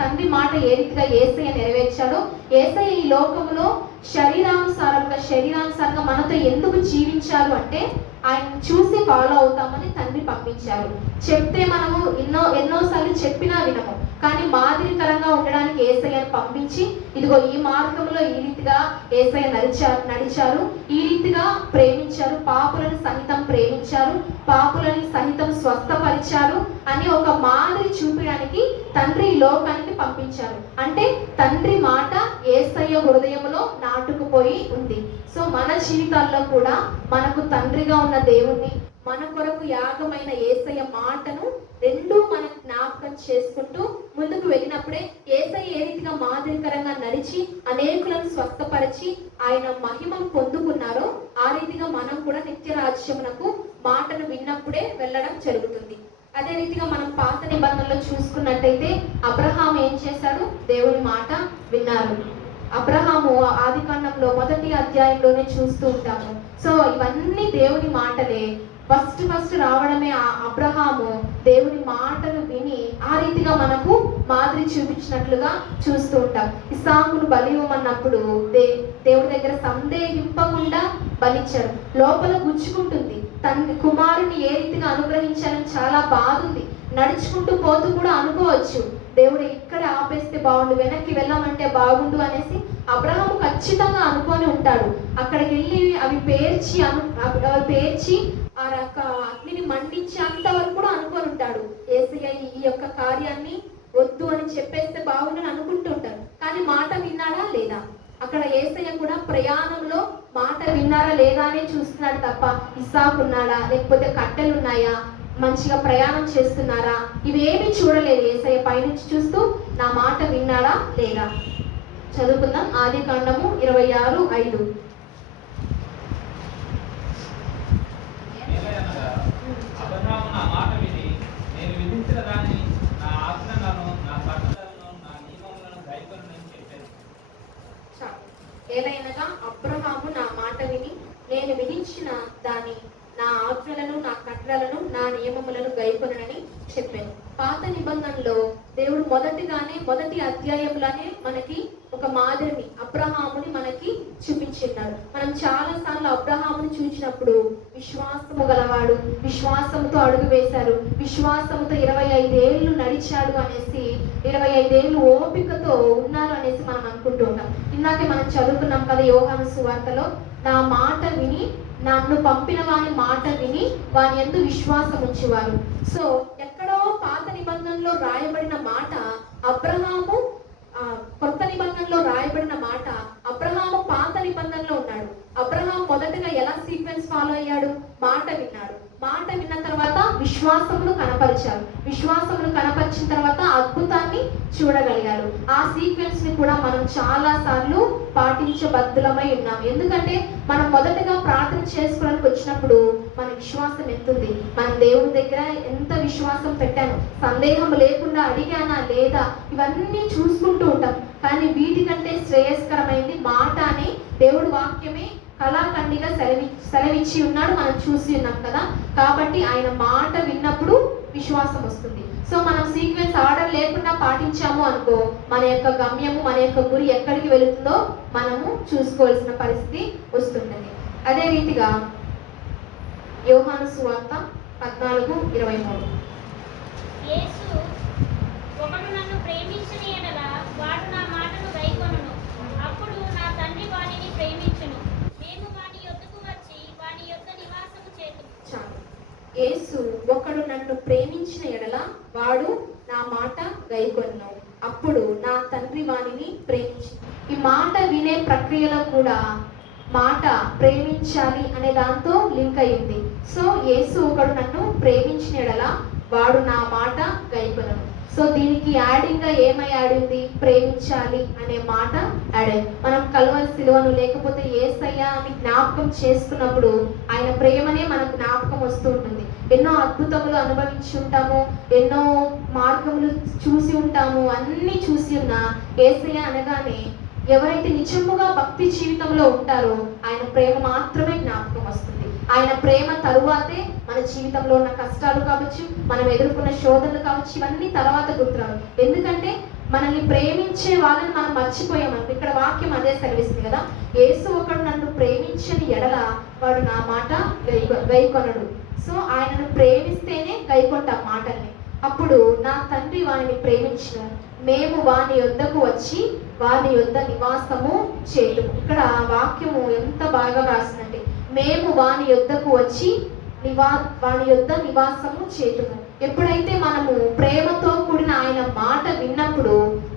తండ్రి మాట ఏ రీతిగా యేసయ్య నెరవేర్చాడో, యేసయ్య ఈ లోకములో శరీరానుసారంగా మనతో ఎందుకు జీవించారు అంటే ఆయన చూసి ఫాలో అవుతామని తండ్రి పంపించారు. చెప్తే మనము ఎన్నోసార్లు చెప్పినా వినము, కానీ మాదిరికరంగా ఉండడానికి యేసయ్యను పంపించి, ఇదిగో ఈ మార్గంలో ఈ రీతిగా యేసయ్య నడిచారు, ఈ రీతిగా ప్రేమించారు, పాపులను సహితం ప్రేమించారు, పాపులని సహితం స్వస్థపరిచారు అని ఒక మాదిరి చూపించడానికి తండ్రి ఈ లోకానికి పంపించారు. అంటే తండ్రి మాట యేసయ్య హృదయంలో నాటుకుపోయి ఉంది. సో మన జీవితాల్లో కూడా మనకు తండ్రిగా ఉన్న దేవుణ్ణి, మన కొరకు యాగమైన యేసయ్య మాటను రెండూ మనం జ్ఞాపకం చేసుకుంటూ ముందుకు వెళ్ళినప్పుడే యేసయ్య ఏ రీతిగా మాదిరికరంగా నడిచి అనేకులను స్వస్థపరిచి ఆయన మహిమను పొందుకున్నారో ఆ రీతిగా మనం కూడా నిత్య రాజ్యమునకు మాటను విన్నప్పుడే వెళ్ళడం జరుగుతుంది. అదే రీతిగా మనం పాత నిబంధనలో చూసుకున్నట్టయితే అబ్రహాము ఏం చేశాడు? దేవుని మాట విన్నారు. అబ్రహాము ఆదికాండంలో 1వ అధ్యాయంలోనే చూస్తూ ఉంటాము. సో ఇవన్నీ దేవుని మాటలే. ఫస్ట్ రావడమే అబ్రహాము దేవుని మాటను విని ఆ రీతిగా మనకు మాదిరి చూపించినట్లుగా చూస్తూ ఉంటాం. ఇస్సాకును బలి ఇవ్వమన్నప్పుడు దేవుడి దగ్గర సందేహింపకుండా బలిచ్చాడు. లోపల గుచ్చుకుంటుంది, తండ్రి కుమారుని ఏ రీతిగా అనుగ్రహించాలని చాలా బాధ ఉంది. నడుచుకుంటూ పోతూ కూడా అనుకోవచ్చు, దేవుడు ఇక్కడ ఆపేస్తే బాగుండు, వెనక్కి వెళ్ళామంటే బాగుండు అనేసి అబ్రహాము ఖచ్చితంగా అనుకొని ఉంటాడు. అక్కడికి వెళ్ళి అవి పేర్చి ఆ అగ్నిని మండించి అంతవరకు కూడా అనుకొని ఉంటాడు. యేసయ్య ఈ యొక్క కార్యాన్ని వద్దు అని చెప్పేస్తే బాగుండు అని అనుకుంటూ ఉంటాడు. కానీ మాట విన్నాడా లేదా? అక్కడ యేసయ్య కూడా ప్రయాణంలో మాట విన్నారా లేదా అనే చూస్తున్నాడు తప్ప ఇస్సాకు ఉన్నాడా, లేకపోతే కట్టెలు ఉన్నాయా, మంచిగా ప్రయాణం చేస్తున్నారా, ఇవేమి చూడలేదు. యేసయ్య పైనుంచి చూస్తూ నా మాట విన్నాడా లేదా? చదువుకుందాం. ఆదికాండము 26:5. అబ్రహాము నా మాట విని నేను విధించిన దాన్ని, నా ఆజ్ఞలను, నా కట్టడలను, నా నియమములను గైకొనునని చెప్పాను. ఏలైనగా అబ్రహాము నా మాట విని నేను విధించిన దాన్ని, నా ఆజ్ఞలను, నా కట్టడలను, నా నియమములను గైకొనని చెప్పాను. పాత నిబంధనలో దేవుడు మొదటి అధ్యాయంలోనే మనకి ఒక మాదిరిని, అబ్రహాముని మనకి చూపించిన్నాడు. మనం చాలా సార్లు అబ్రహాముని చూసినప్పుడు విశ్వాసము గలవాడు, విశ్వాసంతో అడుగు వేశారు, విశ్వాసంతో 25 ఏళ్ళు నడిచాడు అనేసి, 25 ఏళ్ళు ఓపికతో ఉన్నారు అనేసి మనం అనుకుంటూ ఉంటాం. ఇందాకే మనం చదువుకున్నాం కదా యోహాను సువార్తలో, నా మాట విని, నన్ను పంపిన వాని మాట విని వాని యందు విశ్వాసం ఉంచేవారు. సో ఎక్కడో పాత నిబంధనలో రాయబడిన మాట అబ్రహాము, కొత్త నిబంధనలో రాయబడిన మాట అబ్రహాము పాత నిబంధనలో ఉన్నాడు. అబ్రహాం మొదటగా ఎలా సీక్వెన్స్ ఫాలో అయ్యాడు? మాట విన్నాడు. మాట విన్న తర్వాత విశ్వాసమును కనపరిచారు. విశ్వాసమును కనపరిచిన తర్వాత అద్భుతాన్ని చూడగలిగారు. ఆ సీక్వెన్స్ ని కూడా మనం చాలా సార్లు పాటించబద్ధులమై ఉన్నాం. ఎందుకంటే మనం మొదటగా ప్రార్థన చేసుకోవడానికి వచ్చినప్పుడు మన విశ్వాసం ఎంతుంది, మన దేవుడి దగ్గర ఎంత విశ్వాసం పెట్టాను, సందేహం లేకుండా అడిగానా లేదా, ఇవన్నీ చూసుకుంటూ ఉంటాం. కానీ వీటికంటే శ్రేయస్కరమైంది మాట అని దేవుడి వాక్యమే కళాఖండిగా సెలవిచ్చి ఉన్నాడు, మనం చూసి ఉన్నాం కదా. కాబట్టి ఆయన మాట విన్నప్పుడు విశ్వాసం వస్తుంది. సో మనం సీక్వెన్స్ ఆర్డర్ లేకుండా పాటించాము అనుకో, మన యొక్క గమ్యము, మన యొక్క గురి ఎక్కడికి వెళుతుందో మనము చూసుకోవాల్సిన పరిస్థితి వస్తుంది. అదే రీతిగా యోహాను సువార్త 14:23. యేసు, ఒకడు నన్ను ప్రేమించిన యెడల వాడు నా మాటను గైకొనును, అప్పుడు నా తండ్రి వానిని ప్రేమించును. మేము వాని యొద్దకు వచ్చి వాని యొద్ద నివాసము చేతుము. చాలు. యేసు ఒకడు నన్ను ప్రేమించిన ఎడల వాడు నా మాట గైకొనును, అప్పుడు నా తండ్రి వానిని ప్రేమించు. ఈ మాట వినే ప్రక్రియలో కూడా మాట ప్రేమించాలి అనే దాంతో లింక్ అయింది. సో యేసు ఒకడు నన్ను ప్రేమించిన ఎడల వాడు నా మాట గైకొనును. సో దీనికి యాడింగ్ గా ఏమై యాడింది? ప్రేమించాలి అనే మాట యాడ్ అయింది. మనం కలువరి సిలువను లేకపోతే యేసయ్య అని జ్ఞాపకం చేసుకున్నప్పుడు ఆయన ప్రేమనే మనకు జ్ఞాపకం వస్తూ ఉంటుంది. ఎన్నో అద్భుతములు అనుభవించి ఉంటాము, ఎన్నో మార్గములు చూసి ఉంటాము, అన్ని చూసి ఉన్న యేసయ్య అనగానే ఎవరైతే నిజముగా భక్తి జీవితంలో ఉంటారో ఆయన ప్రేమ మాత్రమే జ్ఞాపకం వస్తుంది. ఆయన ప్రేమ తరువాతే మన జీవితంలో ఉన్న కష్టాలు కావచ్చు, మనం ఎదుర్కొన్న శోధనలు కావచ్చు, ఇవన్నీ తర్వాత గుర్తురావు. ఎందుకంటే మనల్ని ప్రేమించే వాళ్ళని మనం మర్చిపోయామనుకో. ఇక్కడ వాక్యం అదే సెలవిస్తుంది కదా, యేసు ఒకడు నన్ను ప్రేమించని ఎడల వాడు నా మాట గైకొనడు. సో ఆయనను ప్రేమిస్తేనే గైకొంటాం మాటల్ని. అప్పుడు నా తండ్రి వానిని ప్రేమించిన మేము వాని యొద్దకు వచ్చి వాని యొద్ద నివాసము చేయుము. ఇక్కడ వాక్యము ఎంత బాగా రాసిందంటే, మేము వాని యొద్దకు వచ్చి వాని యొద్ద నివాసము చేయుము. ఎప్పుడైతే మనము ప్రేమతో కూడిన ఆయన మాట విన్నప్పుడు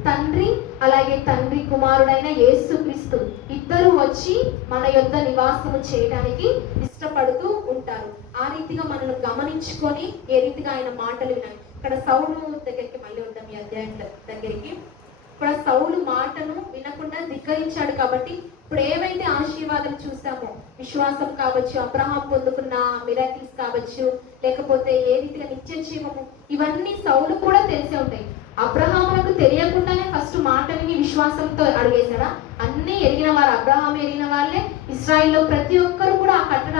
తండ్రి అలాగే తండ్రి కుమారుడైన యేసుక్రీస్తు ఇద్దరు వచ్చి మన యొద్ద నివాసము చేయడానికి ఇష్టపడుతూ ఉంటారు. ఆ రీతిగా మనల్ని గమనించుకొని ఏ రీతిగా ఆయన మాటలు వినాలి. ఇక్కడ సౌలు దగ్గరికి మళ్ళీ ఉంటాం, ఈ అధ్యాయం దగ్గరికి. ఇక్కడ సౌలు మాటను వినకుండా ధిక్కరించాడు కాబట్టి ఇప్పుడు ఏవైతే ఆశీర్వాదం చూసామో, విశ్వాసం కావచ్చు, అబ్రహాం పొందుకున్న మిరాకిల్స్ కావచ్చు, లేకపోతే ఏ రీతిగా నిత్య జీవము, ఇవన్నీ సౌలు కూడా తెలిసే ఉంటాయి. అబ్రహాములకు తెలియకుండానే ఫస్ట్ మాట విని విశ్వాసంతో అడిగేశాడా? అన్నీ ఎరిగిన వారు, అబ్రహాం ఎరిగిన వాళ్ళే, ఇశ్రాయేల్లో ప్రతి ఒక్కరు కూడా ఆ కట్టడ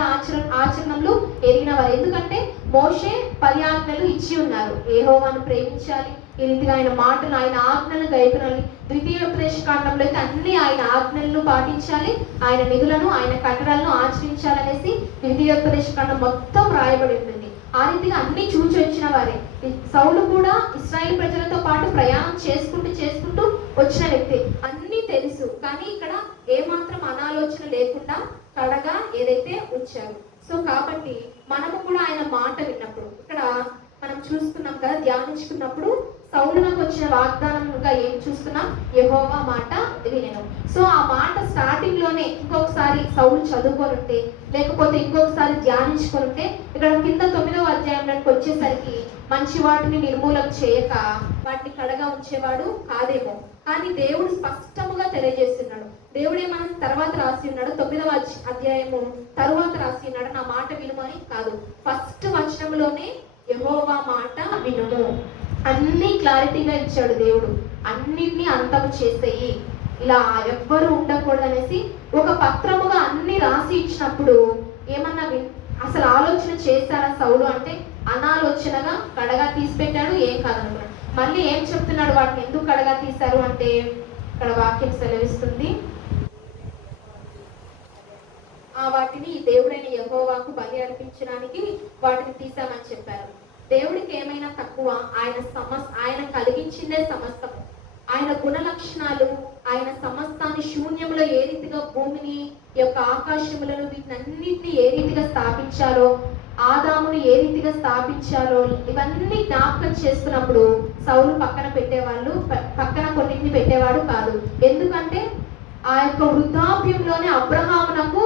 ఆచరణలు ఎరిగిన వారు. ఎందుకంటే మోషే 10 ఆజ్ఞలు ఇచ్చి ఉన్నారు. యెహోవాను ప్రేమించాలి, ఈ రీతిగా ఆయన మాటలు ఆయన ఆజ్ఞలను గైకొనాలి. ద్వితీయోపదేశ కాండంలో అయితే అన్ని ఆయన ఆజ్ఞలను పాటించాలి, ఆయన నిధులను ఆయన కట్టడాలను ఆచరించాలనేసి ద్వితీయోపదేశ కాండం మొత్తం రాయబడి ఉంటుంది. ఆ రీతిగా అన్ని చూచి వచ్చిన వారే. సౌలు కూడా ఇశ్రాయేల్ ప్రజలతో పాటు ప్రయాణం చేసుకుంటూ వచ్చిన వ్యక్తి. అన్నీ తెలుసు, కానీ ఇక్కడ ఏమాత్రం అనాలోచన లేకుండా కడగా ఏదైతే ఉంచారు. సో కాబట్టి మనము కూడా ఆయన మాట విన్నప్పుడు, ఇక్కడ మనం చూస్తున్నాం కదా, ధ్యానించుకున్నప్పుడు సౌలునకు వచ్చిన వాగ్దానంగా ఏం చూస్తున్నాం? యెహోవా మాట వినెను. సో ఆ మాట స్టార్టింగ్ లోనే ఇంకొకసారి సౌలు చదువుకొని ఉంటే, లేకపోతే ఇంకొకసారి ధ్యానించుకొని ఉంటే, ఇక్కడ కింద 9వ అధ్యాయంలోకి వచ్చేసరికి మంచి వాటిని నిర్మూలన చేయక వాటిని కడగా ఉంచేవాడు కాదేమో. కానీ దేవుడు స్పష్టముగా తెలియజేస్తున్నాడు. దేవుడే మనం తర్వాత రాసి ఉన్నాడు, 9వ అధ్యాయము తరువాత రాసి ఉన్నాడు, నా మాట వినుమని కాదు. ఫస్ట్ వచనంలోనే యెహోవా మాట వినుము అన్ని క్లారిటీగా ఇచ్చాడు దేవుడు. అన్నిటినీ అంతం చేసేయి, ఇలా ఎవ్వరు ఉండకూడదు అనేసి ఒక పత్రముగా అన్ని రాసి ఇచ్చినప్పుడు ఏమన్నా అసలు ఆలోచన చేశారా సౌలు అంటే? అనాలోచనగా కడగా తీసి పెట్టాడు, ఏం కాదనుకున్నాడు. మళ్ళీ ఏం చెప్తున్నాడు? వాటిని ఎందుకు కడగా తీశారు అంటే ఇక్కడ వాక్యం సెలవిస్తుంది, వాటిని దేవుడైన యెహోవాకు బలి అర్పించడానికి వాటిని తీసామని చెప్పారు. దేవుడికి ఏమైనా తక్కువ? ఆయన కలిగించిందే సమస్తము. ఆయన గుణ లక్షణాలు, ఆయన సమస్తాన్ని శూన్యంలో ఏ రీతిగా భూమిని, యొక్క ఆకాశములను, వీటినన్నిటిని ఏ రీతిగా స్థాపించారో, ఆదామును ఏ రీతిగా స్థాపించారో, ఇవన్నీ జ్ఞాపకం చేసుకున్నప్పుడు సౌలు పక్కన కొన్నింటిని పెట్టేవాడు కాదు. ఎందుకంటే ఆ యొక్క వృద్ధాప్యంలోనే అబ్రహామునకు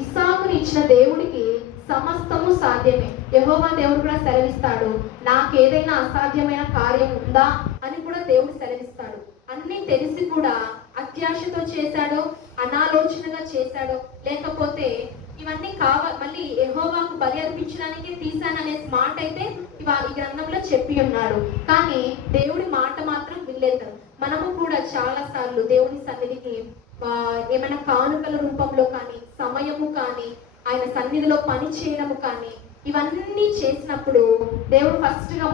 ఇస్సాకుని ఇచ్చిన దేవుడికి సమస్తము సాధ్యమే. యెహోవా దేవుడు కూడా సెలవిస్తాడు, నాకేదైనా అసాధ్యమైన కార్యం ఉందా అని కూడా దేవుడు సెలవిస్తాడు. అన్నీ తెలిసి కూడా అత్యాశతో చేశాడో, అనాలోచనగా చేశాడో, లేకపోతే ఇవన్నీ మళ్ళీ యెహోవాకు బలి అర్పించడానికి తీశాననే మాట అయితే ఈ గ్రంథంలో చెప్పి ఉన్నాడు. కానీ దేవుడి మాట మాత్రం వినలేదు. మనము కూడా చాలా సార్లు దేవుని సన్నిధికి ఏమైనా కానుకల రూపంలో కానీ, సమయము కానీ, ఆయన సన్నిధిలో పని చేయడము కానీ, ఇవన్నీ చేసినప్పుడు దేవుడు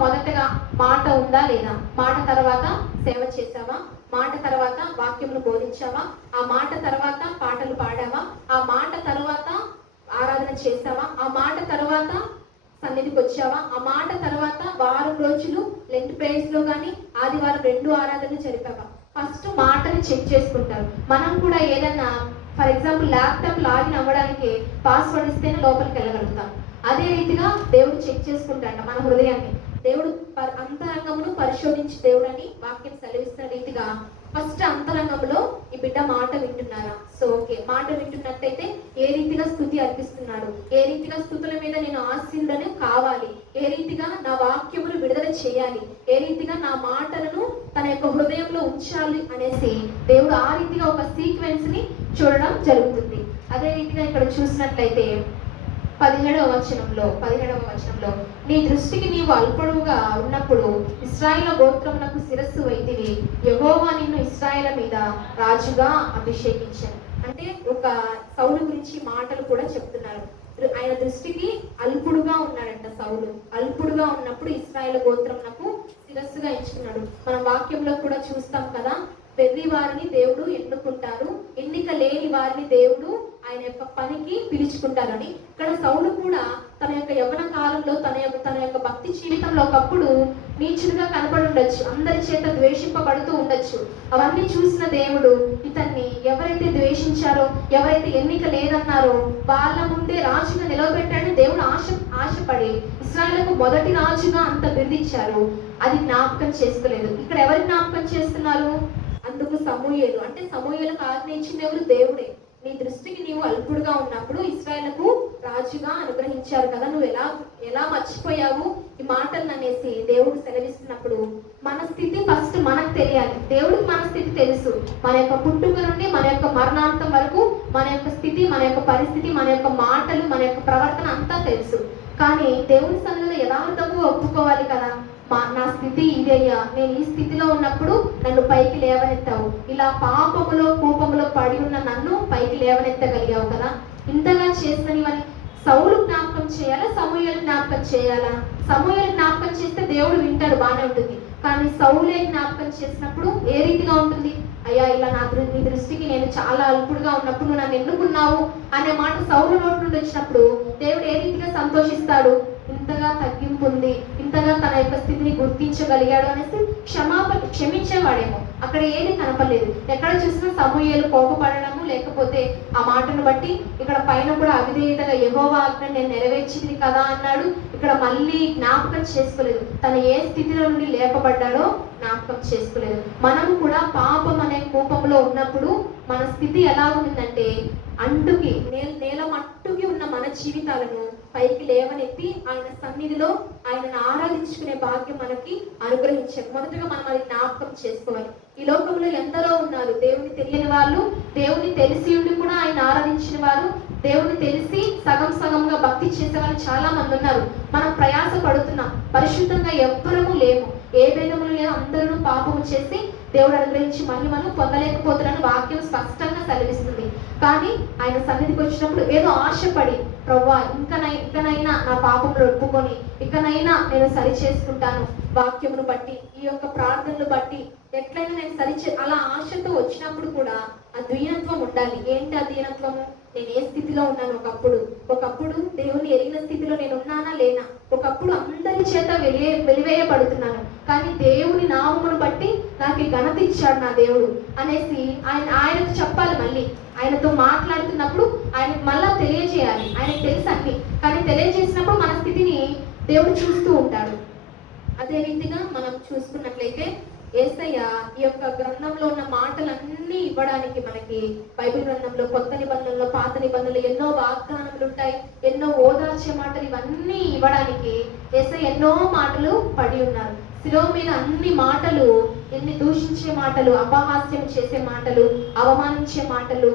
మొదటగా మాట ఉందా లేదా? మాట తర్వాత సేవ చేసావా? మాట తర్వాత వాక్యమును బోధించావా? ఆ మాట తర్వాత పాటలు పాడావా? ఆ మాట తర్వాత ఆరాధన చేసావా? ఆ మాట తర్వాత సన్నిధికి వచ్చావా? ఆ మాట తర్వాత వారం రోజులు లెంట్ ప్రేయర్స్ లో కానీ ఆదివారం 2 ఆరాధనలు జరిపావా? ఫస్ట్ మాటని చెక్ చేసుకుంటారు. మనం కూడా ఏదైనా ఫర్ ఎగ్జాంపుల్ ల్యాప్టాప్ లాగిన్ అవ్వడానికి పాస్వర్డ్ ఇస్తేనే లోపలికి వెళ్ళగలుగుతాం. అదే రీతిగా దేవుడు చెక్ చేసుకుంటాడ మన హృదయాన్ని. దేవుడు అంతరంగమును పరిశోధించి దేవుడు అని వాక్యం సెలవిస్తున్న రీతిగా ఫస్ట్ అంతరంగంలో ఈ బిడ్డ మాట వింటున్నారా? సో ఓకే, మాట వింటున్నట్టయితే ఏ రీతిగా స్తుతి అర్పిస్తున్నాడు, ఏ రీతిగా స్తుతుల మీద నేను ఆశీనుడని కావాలి, ఏ రీతిగా నా వాక్యములు విడుదల చేయాలి, ఏ రీతిగా నా మాటలను తన యొక్క హృదయంలో ఉంచాలి అనేసి దేవుడు ఆ రీతిగా ఒక సీక్వెన్స్ ని చూడడం జరుగుతుంది. అదే రీతిగా ఇక్కడ చూసినట్లయితే 17వ వచనంలో నీ దృష్టికి నీవు అల్పుడుగా ఉన్నప్పుడు ఇశ్రాయేలు గోత్రమునకు శిరస్సు వైతివి, యెహోవా నిన్ను ఇశ్రాయేలు మీద రాజుగా అభిషేకించాను. అంటే ఒక సౌలు గురించి మాటలు కూడా చెప్తున్నారు. ఆయన దృష్టికి అల్పుడుగా ఉన్నాడంట సౌలు. అల్పుడుగా ఉన్నప్పుడు ఇశ్రాయేలు గోత్రమునకు శిరస్సుగా ఎంచుకున్నాడు. మనం వాక్యంలో కూడా చూస్తాం కదా, వెర్రి వారిని దేవుడు ఎన్నుకుంటారు, ఎన్నిక లేని వారిని దేవుడు ఆయన యొక్క పనికి పిలుచుకుంటారని. ఇక్కడ సౌలు కూడా తన యొక్క యవ్వన కాలంలో తన యొక్క భక్తి జీవితంలో ఒకప్పుడు నీచుడుగా కనపడి ఉండొచ్చు, అందరి చేత ద్వేషింపబడుతూ ఉండొచ్చు. అవన్నీ చూసిన దేవుడు ఇతన్ని ఎవరైతే ద్వేషించారో, ఎవరైతే ఎన్నిక లేదన్నారో వాళ్ళ ముందే రాజుగా నిలవబెట్టాడని దేవుడు ఆశపడి ఇశ్రాయేలుకు మొదటి రాజుగా అంత బిరుదిచ్చారు. అది జ్ఞాపకం చేసుకోలేదు. ఇక్కడ ఎవరి జ్ఞాపకం చేస్తున్నారు? అందుకు సమూయేలు, అంటే సమూయేలుకు ఆజ్ఞ ఇచ్చింది ఎవరు? దేవుడే. నీ దృష్టికి నీవు అల్పుడుగా ఉన్నప్పుడు ఇశ్రాయేలుకు రాజుగా అనుగ్రహించారు కదా, నువ్వు ఎలా మర్చిపోయావు ఈ మాటలు అనేసి దేవుడు సెలవిస్తున్నప్పుడు మన స్థితి ఫస్ట్ మనకు తెలియాలి. దేవుడికి మన స్థితి తెలుసు. మన యొక్క పుట్టుక నుండి మన యొక్క మరణాంతం వరకు మన యొక్క స్థితి, మన యొక్క పరిస్థితి, మన యొక్క మాటలు, మన యొక్క ప్రవర్తన అంతా తెలుసు. కానీ దేవుని సన్నిధిలో యథార్థంగా ఒప్పుకోవాలి కదా, నా స్థితి ఇదయ్యా, నేను ఈ స్థితిలో ఉన్నప్పుడు నన్ను పైకి లేవనెత్తావు, ఇలా పాపములో కూపములో పడి ఉన్న నన్ను పైకి లేవనెత్తగలిగావు కదా, ఇంతగా చేసినవని సౌలు జ్ఞాపకం చేయాలా, సమూయేలు జ్ఞాపకం చేయాలా? సమూయేలు జ్ఞాపకం చేస్తే దేవుడు వింటాడు, బాగానే ఉంటుంది. కానీ సౌలే జ్ఞాపకం చేసినప్పుడు ఏ రీతిగా ఉంటుంది? అయ్యా, ఇలా నీ దృష్టికి నేను చాలా అల్పుడుగా ఉన్నప్పుడు నువ్వు నన్ను ఎన్నుకున్నావు అనే మాట సౌలు నోటి నుండి వచ్చినప్పుడు దేవుడు ఏ రీతిగా సంతోషిస్తాడు? ఇంతగా తగ్గింపు ఉంది, ఇంతగా తన యొక్క స్థితిని గుర్తించగలిగాడు అనేసి క్షమించేవాడేమో. అక్కడ ఏది కనపడలేదు. ఎక్కడ చూసినా సమూయేలు కోపపడడము, లేకపోతే ఆ మాటను బట్టి ఇక్కడ పైన కూడా అవిధేయతగా యెహోవా ఆజ్ఞ నేను నెరవేర్చింది కదా అన్నాడు. ఇక్కడ మళ్ళీ జ్ఞాపకం చేసుకోలేదు. తను ఏ స్థితిలో నుండి లేపబడ్డాడో జ్ఞాపకం చేసుకోలేదు. మనం కూడా పాపం అనే కోపంలో ఉన్నప్పుడు మన స్థితి ఎలా ఉందంటే అంటుకి నేల మట్టుకి ఉన్న మన జీవితాలను పైకి లేవనెత్తి ఆయన సన్నిధిలో ఆయనను ఆరాధించుకునే భాగ్యం మనకి అనుగ్రహించారు. మొదటగా మనం అది జ్ఞాపకం చేసుకోవాలి. ఈ లోకంలో ఎందరో ఉన్నారు దేవుని తెలియని వాళ్ళు, దేవుని తెలిసి ఉండి కూడా ఆయన ఆరాధించిన వారు, దేవుని తెలిసి సగంగా భక్తి చేసే వాళ్ళు చాలా మంది ఉన్నారు. మనం ప్రయాస పడుతున్నాం, పరిశుద్ధంగా ఎవ్వరము లేము, ఏ భేదములు లేదు, అందరూ పాపము చేసి దేవుడు అనుగ్రహించి మహిమను పొందలేకపోతున్నాను వాక్యం స్పష్టంగా సెలవిస్తుంది. కానీ ఆయన సన్నిధికి వచ్చినప్పుడు ఏదో ఆశపడి, ప్రభువా ఇంకనైనా నా పాపములు ఒప్పుకొని ఇకనైనా నేను సరి చేసుకుంటాను, వాక్యమును బట్టి ఈ యొక్క ప్రార్థనలు బట్టి ఎట్లయినా నేను అలా ఆశతో వచ్చినప్పుడు కూడా ఆ దీనత్వం ఉండాలి. ఏంటి ఆ దీనత్వము? నేను ఏ స్థితిలో ఉన్నాను? ఒకప్పుడు దేవుని ఎరిగిన స్థితిలో నేను ఉన్నానా లేనా? ఒకప్పుడు అందరి చేత వెలివేయబడుతున్నాను, కానీ దేవుని నామమును బట్టి నాకు ఘనత ఇచ్చాడు నా దేవుడు అనేసి ఆయనకు చెప్పాలి. మళ్ళీ ఆయనతో మాట్లాడుతున్నప్పుడు ఆయనకు మళ్ళా తెలియజేయాలి. ఆయనకు తెలుసు అన్ని, కానీ తెలియజేసినప్పుడు మన స్థితిని దేవుడు చూస్తూ ఉంటాడు. అదే రీతిగా మనం చూసుకున్నట్లయితే యేసయ్య ఈ యొక్క గ్రంథంలో ఉన్న మాటలన్నీ ఇవ్వడానికి మనకి బైబిల్ గ్రంథంలో కొత్త నిబంధనలో పాత నిబంధనలు ఎన్నో వాగ్దానములు ఉంటాయి, ఎన్నో ఓదార్చే మాటలు, ఇవన్నీ ఇవ్వడానికి యేసయ్య ఎన్నో మాటలు పడి ఉన్నారు. శిలువ మీద అన్ని మాటలు, ఎన్ని దూషించే మాటలు, అపహాస్యం చేసే మాటలు, అవమానించే మాటలు,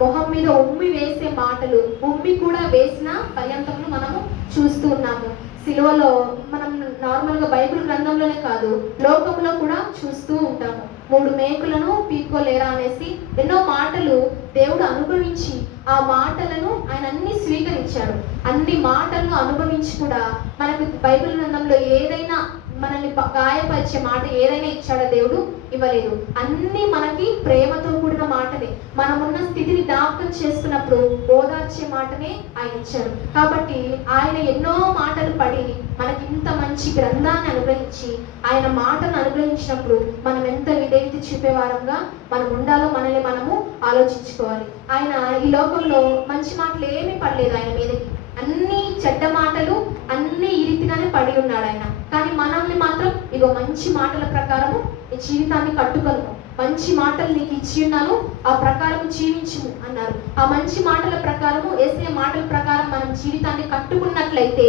మొహం మీద ఉమ్మి వేసే మాటలు, ఉమ్మి కూడా వేసిన పర్యంతములు మనము చూస్తూ ఉన్నాము. శిలువలో మనం నార్మల్గా బైబిల్ గ్రంథంలోనే కాదు, లోకంలో కూడా చూస్తూ ఉంటాము. 3 మేకులను పీక్కోలేరా అనేసి ఎన్నో మాటలు దేవుడు అనుభవించి ఆ మాటలను ఆయన అన్ని స్వీకరించాడు. అన్ని మాటలను అనుభవించి కూడా మనకు బైబిల్ గ్రంథంలో ఏదైనా మనల్ని గాయపరిచే మాట ఏదైనా ఇచ్చాడా? దేవుడు ఇవ్వలేదు. అన్ని మనకి ప్రేమతో కూడిన మాటనే. మనమున్న స్థితిని జ్ఞాపకం చేసుకున్నప్పుడు ఓదార్చే మాటనే ఆయన ఇచ్చాడు. కాబట్టి ఆయన ఎన్నో మాటలు పడి మనకి ఇంత మంచి గ్రంథాన్ని అనుగ్రహించి ఆయన మాటను అనుగ్రహించినప్పుడు మనం ఎంత విధేయత చూపేవారంగా మనం ఉండాలో మనల్ని మనము ఆలోచించుకోవాలి. ఆయన ఈ లోకంలో మంచి మాటలు ఏమీ పడలేదు ఆయన మీదకి, అన్ని చెడ్డ మాటలు అన్ని ఈ రీతిగానే పడి ఉన్నాడు ఆయన. కానీ మనల్ని మాత్రం ఇగో మంచి మాటల ప్రకారము నీ జీవితాన్ని కట్టుకొను, మంచి మాటలు నీకు ఇచ్చి ఉన్నాను, ఆ ప్రకారం జీవించుము అన్నారు. ఆ మంచి మాటల ప్రకారము, యేసయ్య మాటల ప్రకారం మనం జీవితాన్ని కట్టుకున్నట్లయితే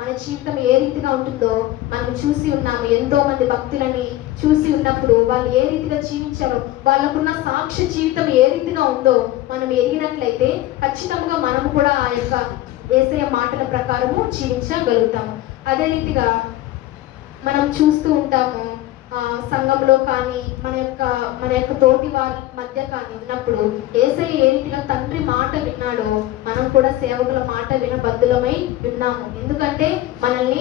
మన జీవితం ఏ రీతిగా ఉంటుందో మనం చూసి ఉన్నాము. ఎంతో మంది భక్తులని చూసి ఉన్నప్పుడు వాళ్ళు ఏ రీతిగా జీవించారో, వాళ్ళకున్న సాక్ష్య జీవితం ఏ రీతిగా ఉందో మనం ఎరిగినట్లయితే ఖచ్చితంగా మనము కూడా ఆ యొక్క యేసయ్య మాటల ప్రకారము జీవించగలుగుతాము. అదే రీతిగా మనం చూస్తూ ఉంటాము, సంఘంలో కానీ మన యొక్క తోటి వారి మధ్య కానీ ఉన్నప్పుడు యేసయ్య ఏ రీతిగా తండ్రి మాట విన్నాడో మనం కూడా సేవకుల మాట వినబద్దులమై ఉన్నాము. ఎందుకంటే మనకి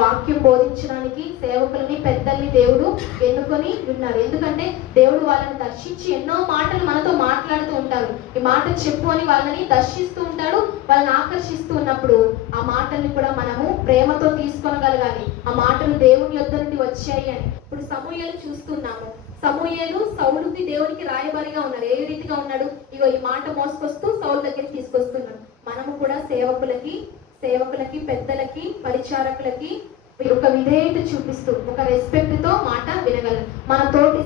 వాక్యం బోధించడానికి సేవకులని పెద్దల్ని దేవుడు ఎన్నుకొని ఉన్నారు. ఎందుకంటే దేవుడు వాళ్ళని దర్శించి ఎన్నో మాటలు మనతో మాట్లాడుతూ ఉంటారు. ఈ మాట చెప్పు అని వాళ్ళని దర్శిస్తూ ఉంటాడు, వాళ్ళని ఆకర్షిస్తూ ఉన్నప్పుడు ఆ మాటల్ని కూడా మనము ప్రేమతో తీసుకోగలగాలి. ఆ మాటలు దేవుని యొద్ద నుండి వచ్చాయి అని. ఇప్పుడు సమూయేలు చూస్తున్నాము. సమూయేలు సౌలుకి దేవునికి రాయబారిగా ఉన్నారు. ఏ రీతిగా ఉన్నాడు? ఇగో ఈ మాట మోసుకొస్తూ సౌలు దగ్గరికి తీసుకొస్తున్నాడు. మనము కూడా సేవకులకి పెద్దలకి పరిచారకులకి ఒక విధేయత చూపిస్తూ ఒక రెస్పెక్ట్ తో మాట వినగలరు. మన తోటి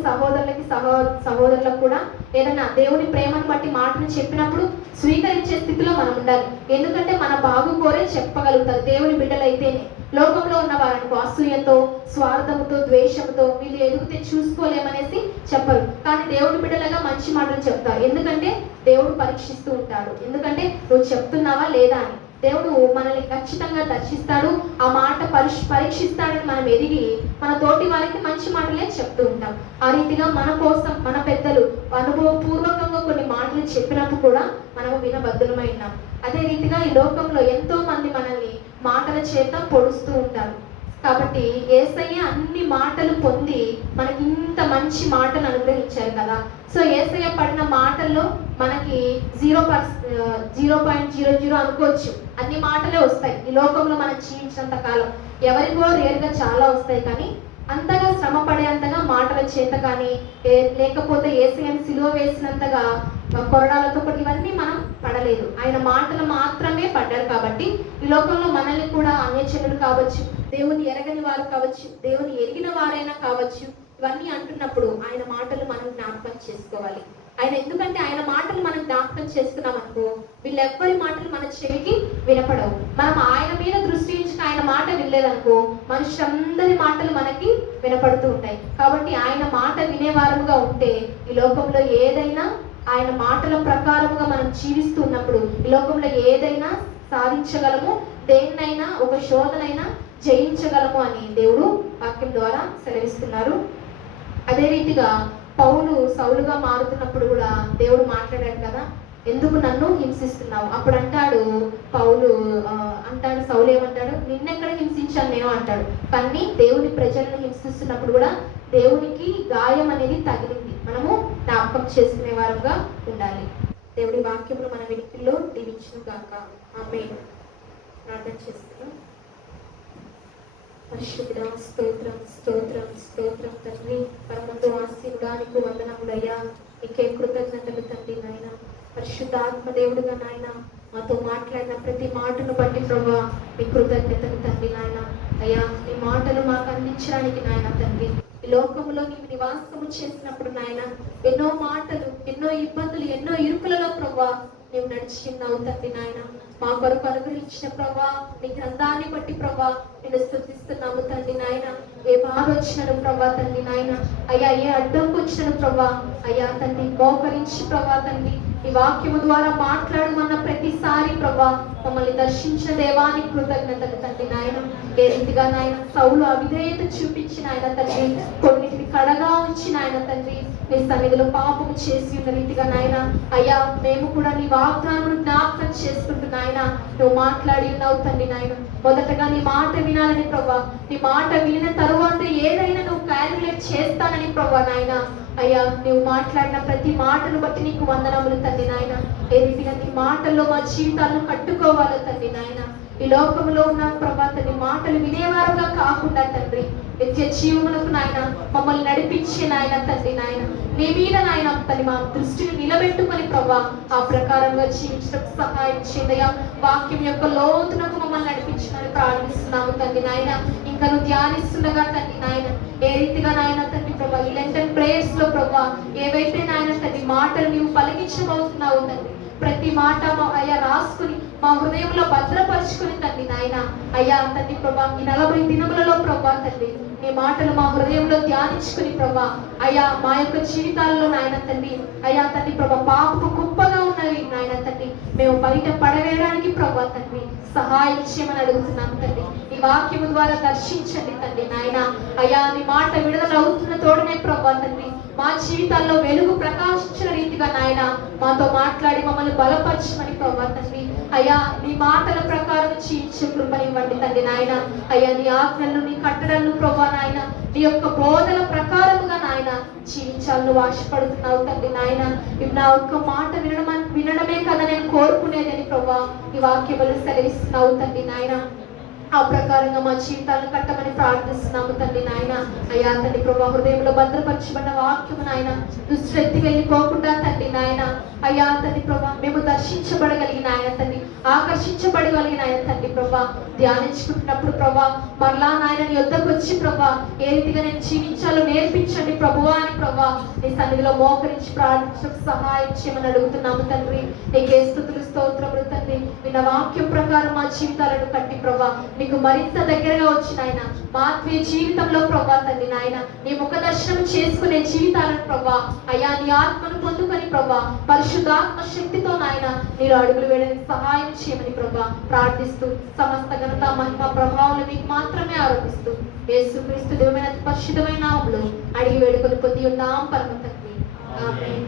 సహోదరులకు కూడా ఏదైనా దేవుని ప్రేమను బట్టి మాటను చెప్పినప్పుడు స్వీకరించే స్థితిలో మనం ఉండాలి. ఎందుకంటే మన బాగు కోరే చెప్పగలుగుతారు దేవుని బిడ్డలైతేనే. లోకంలో ఉన్న వారనుకో అసూయతో, స్వార్థముతో, ద్వేషంతో వీళ్ళు ఎదుగుతే చూసుకోలేమనేసి చెప్పరు. కానీ దేవుని బిడ్డలుగా మంచి మాటలు చెప్తారు. ఎందుకంటే దేవుడు పరీక్షిస్తూ ఉంటాడు. ఎందుకంటే నువ్వు చెప్తున్నావా లేదా అని దేవుడు మనల్ని ఖచ్చితంగా దర్శిస్తాడు. ఆ మాట పరీక్షిస్తాడని మనం ఎదిగి మన తోటి వారికి మంచి మాటలే చెప్తూ ఉంటాం. ఆ రీతిగా మన కోసం మన పెద్దలు అనుభవపూర్వకంగా కొన్ని మాటలు చెప్పినప్పుడు కూడా మనము వినబద్దులమై ఉన్నాం. అదే రీతిగా ఈ లోకంలో ఎంతో మంది మనల్ని మాటల చేత పొడుస్తూ ఉంటారు. కాబట్టి యేసయ్య అన్ని మాటలు పొంది మనకి ఇంత మంచి మాటలు అనుగ్రహించారు కదా. సో యేసయ్య పడిన మాటల్లో మనకి 0.00 అనుకోవచ్చు. అన్ని మాటలే వస్తాయి ఈ లోకంలో మనం జీవించినంత కాలం. ఎవరికో రేరుగా చాలా వస్తాయి, కానీ అంతగా శ్రమ పడేంతగా మాటల చేత కానీ లేకపోతే యేసయ్యను సిలువ వేసినంతగా కొరడాలతో కూడా ఇవన్నీ మనం పడలేదు. ఆయన మాటలు మాత్రమే పడ్డారు. కాబట్టి ఈ లోకంలో మనల్ని కూడా అన్యజనులు కావచ్చు, దేవుని ఎరగని వారు కావచ్చు, దేవుని ఎరిగిన వారైనా కావచ్చు, ఇవన్నీ అంటున్నప్పుడు ఆయన మాటలు మనం జ్ఞాపకం చేసుకోవాలి. ఎందుకంటే ఆయన మాటలు మనం జ్ఞాపకం చేసుకున్నాం అనుకో, వీళ్ళెవ్వరి మాటలు మన చెవికి వినపడవు. మనం ఆయన మీద దృష్టి ఉంచి ఆయన మాట వినలేదనుకో, మనుషులందరి మాటలు మనకి వినపడుతూ ఉంటాయి. కాబట్టి ఆయన మాట వినేవారముగా ఉంటే ఈ లోకంలో ఏదైనా ఆయన మాటల ప్రకారముగా మనం జీవిస్తూ ఉన్నప్పుడు ఈ లోకంలో ఏదైనా సాధించగలము, దేన్నైనా ఒక శోధనైనా జయించగలము అని దేవుడు వాక్యం ద్వారా సెలవిస్తున్నారు. అదే రీతిగా పౌలు సౌలుగా మారుతున్నప్పుడు కూడా దేవుడు మాట్లాడాడు కదా, ఎందుకు నన్ను హింసిస్తున్నావు? అప్పుడు అంటాడు సౌలు ఏమంటాడు, నిన్నెక్కడ హింసించాను నేను అంటాడు. కానీ దేవుని ప్రజలను హింసిస్తున్నప్పుడు కూడా దేవునికి గాయం అనేది తగిలింది. మనము జ్ఞాపకం చేసుకునే వారుగా ఉండాలి. దేవుడి వాక్యములు మన వెనుకల్లో దీవించును గాక. ఆమేన్. ప్రార్థన చేస్తున్నాం. పరిశుద్ధ స్తోత్రం స్తోత్రం స్తోత్రం తండ్రి, పరమందు ఆశీర్వాదానికి వందనములయ్యా. నీకే కృతజ్ఞతలు తండ్రి నాయన. పరిశుద్ధాత్మ దేవుడుగా నాయన మాతో మాట్లాడిన ప్రతి మాటను బట్టి ప్రభా నీ కృతజ్ఞతలు తండ్రి నాయన. అయ్యా నీ మాటలు మాకు అందించడానికి నాయన తండ్రి, ఈ లోకంలో నీవు నివాసము చేసినప్పుడు నాయన ఎన్నో మాటలు, ఎన్నో ఇబ్బందులు, ఎన్నో ఇరుకులలో ప్రభా నీవు నడిచిన్నావు తండ్రి నాయన. మా కొరకు అనుగ్రహించిన ప్రభా నీ గ్రంథాన్ని బట్టి ప్రభా నేను స్తుతిస్తున్నాము తండ్రి నాయన. ఏ బాధ వచ్చినను ప్రభా తండ్రి నాయన, అయ్యా ఏ అడ్డంకు వచ్చినను ప్రభా అయ్యా తండ్రి మోకరించి ప్రభా తండ్రి ఈ వాక్యము ద్వారా మాట్లాడమన్న ప్రతిసారి ప్రభా మమ్మల్ని దర్శించిన దేవానికి కృతజ్ఞతలు తండ్రి నాయన. ఏ రీతిగా నాయన సౌలు అవిధేయత చూపించిన ఆయన తండ్రి, కొన్నిటిని కడగా ఉంచిన ఆయన తండ్రి, నీ సన్నిధిలో పాపము చేసి ఉన్న రీతిగా నాయన అయ్యా మేము కూడా నీ వాగ్దానం జ్ఞాపకం చేసుకుంటూ నాయన నువ్వు మాట్లాడి ఉన్నావు తండ్రి నాయన. మొదటగా నీ మాట వినాలని ప్రభా, నీ మాట వినిన తరువాత ఏదైనా నువ్వు క్యాలిక్యులేట్ చేస్తానని ప్రభా నాయన. అయ్యా నువ్వు మాట్లాడిన ప్రతి మాటను బట్టి నీకు వందనములు తండ్రి నాయన. ఏ రీతిగా నీ మాటల్లో మా జీవితాలను కట్టుకోవాలో తండ్రి నాయన. ఈ లోకంలో ఉన్న ప్రభా తండ్రి మాటలు వినేవారుగా కాకుండా తండ్రి నిత్య జీవములకు నాయన మమ్మల్ని నడిపించే నాయన తండ్రి నాయన నీ మీద నాయన తల్లి మా దృష్టిని నిలబెట్టుకొని ప్రభా ఆ ప్రకారంగా జీవించడానికి సహాయం చేయదయా. వాక్యం యొక్క లోతునకు మమ్మల్ని నడిపించమని ప్రార్థిస్తున్నాము తండ్రి నాయన. ఇంకా నువ్వు ధ్యానిస్తుండగా తండ్రి నాయన ఏ రీతిగా నాయన తండ్రి ప్రభా ఈ లెంటన్ ప్రేయర్స్ లో ప్రభా ఏవైతే నాయన తండ్రి మాటలు నీవు పలికించబోతున్నావు తండ్రి ప్రతి మాట అయ్యా రాసుకుని మా హృదయంలో భద్రపరుచుకుని తండ్రి నాయన అయ్యా తండ్రి ప్రభా ఈ 40 దినములలో ప్రభా తండ్రి నీ మాటలు మా హృదయంలో ధ్యానించుకుని ప్రభా అయ్యా మా యొక్క జీవితాల్లో నాయన తండ్రి అయ్యా తండ్రి ప్రభా పాపకు కుప్పగా ఉన్నవి నాయన తండ్రి మేము బయట పడవేయడానికి ప్రభా తండ్రి సహాయం చేయమని అడుగుతున్నాం తండ్రి. ఈ వాక్యము ద్వారా దర్శించండి తండ్రి నాయన అయ్యా నీ మాట విడుదల అవుతున్న తోడనే ప్రభా తండ్రి మా జీవితాల్లో వెలుగు ప్రకాశించిన రీతిగా నాయన మాతో మాట్లాడి మమ్మల్ని బలపరచమని ప్రభా తండ్రి అయ్యా నీ మాటల ప్రకారం జీవించే కృపనివ్వండి తండ్రి నాయన అయ్యా నీ ఆజ్ఞలను నీ కట్టడలను ప్రభా నాయన నీ యొక్క బోధల ప్రకారముగా నాయన జీవించాలని ఆశపడుతున్నావు తండ్రి నాయన. ఇవి నా ఒక్క మాట వినడమే కదా నేను కోరుకునేదని ప్రభా ఈ వాక్యములు సెలవిస్తున్నావు తండ్రి నాయన. ఆ ప్రకారంగా మా జీవితాలను కట్టమని ప్రార్థిస్తున్నాము తండ్రి నాయన అయ్యా తండ్రి ప్రభా హృదయంలో భద్రపరచబడిన వాక్యము నాయన దుష్టి వెళ్ళిపోకుండా తండ్రి నాయన అయ్యా తండ్రి ప్రభా మేము దర్శించబడగలిగిన ఆయన తండ్రి ఆకర్షించబడగలిగిన ఆయన తండ్రి ప్రభా ధ్యానించుకుంటున్నప్పుడు ప్రభా మరలా నాయన నీ యొద్దకు వచ్చి ప్రభా ఏ రీతిగా నేను జీవించాలో నేర్పించండి ప్రభువా అని ప్రభా నీ సన్నిధిలో మోకరించి ప్రార్థించడానికి సహాయం చేయమని అడుగుతున్నాము తండ్రి. నీకే స్తుతులు స్తోత్రములు తండ్రి. విన్న వాక్యం ప్రకారం మా జీవితాలను కట్టి ప్రభా నీకు మరింత దగ్గరగా వచ్చిన ఆయన మా ఆత్మీయ జీవితంలో ప్రభా తండ్రి నాయన నీ ముఖ దర్శనం చేసుకునే జీవితాలను ప్రభా అయ్యా నీ ఆత్మను పొందుకొని ప్రభా పరిశుద్ధాత్మ శక్తితో నాయన మీరు అడుగులు వేయడానికి సహాయం చేయమని ప్రభా ప్రార్థిస్తూ సమస్త ఘనత మహిమ ప్రభావాలు మీకు మాత్రమే ఆరోపిస్తూ యేసుక్రీస్తు దివ్యమైన పరిశుద్ధమైన నామములో అడిగి వేడుకొని పొంది ఉన్నాం పరమ తండ్రి. ఆమేన్.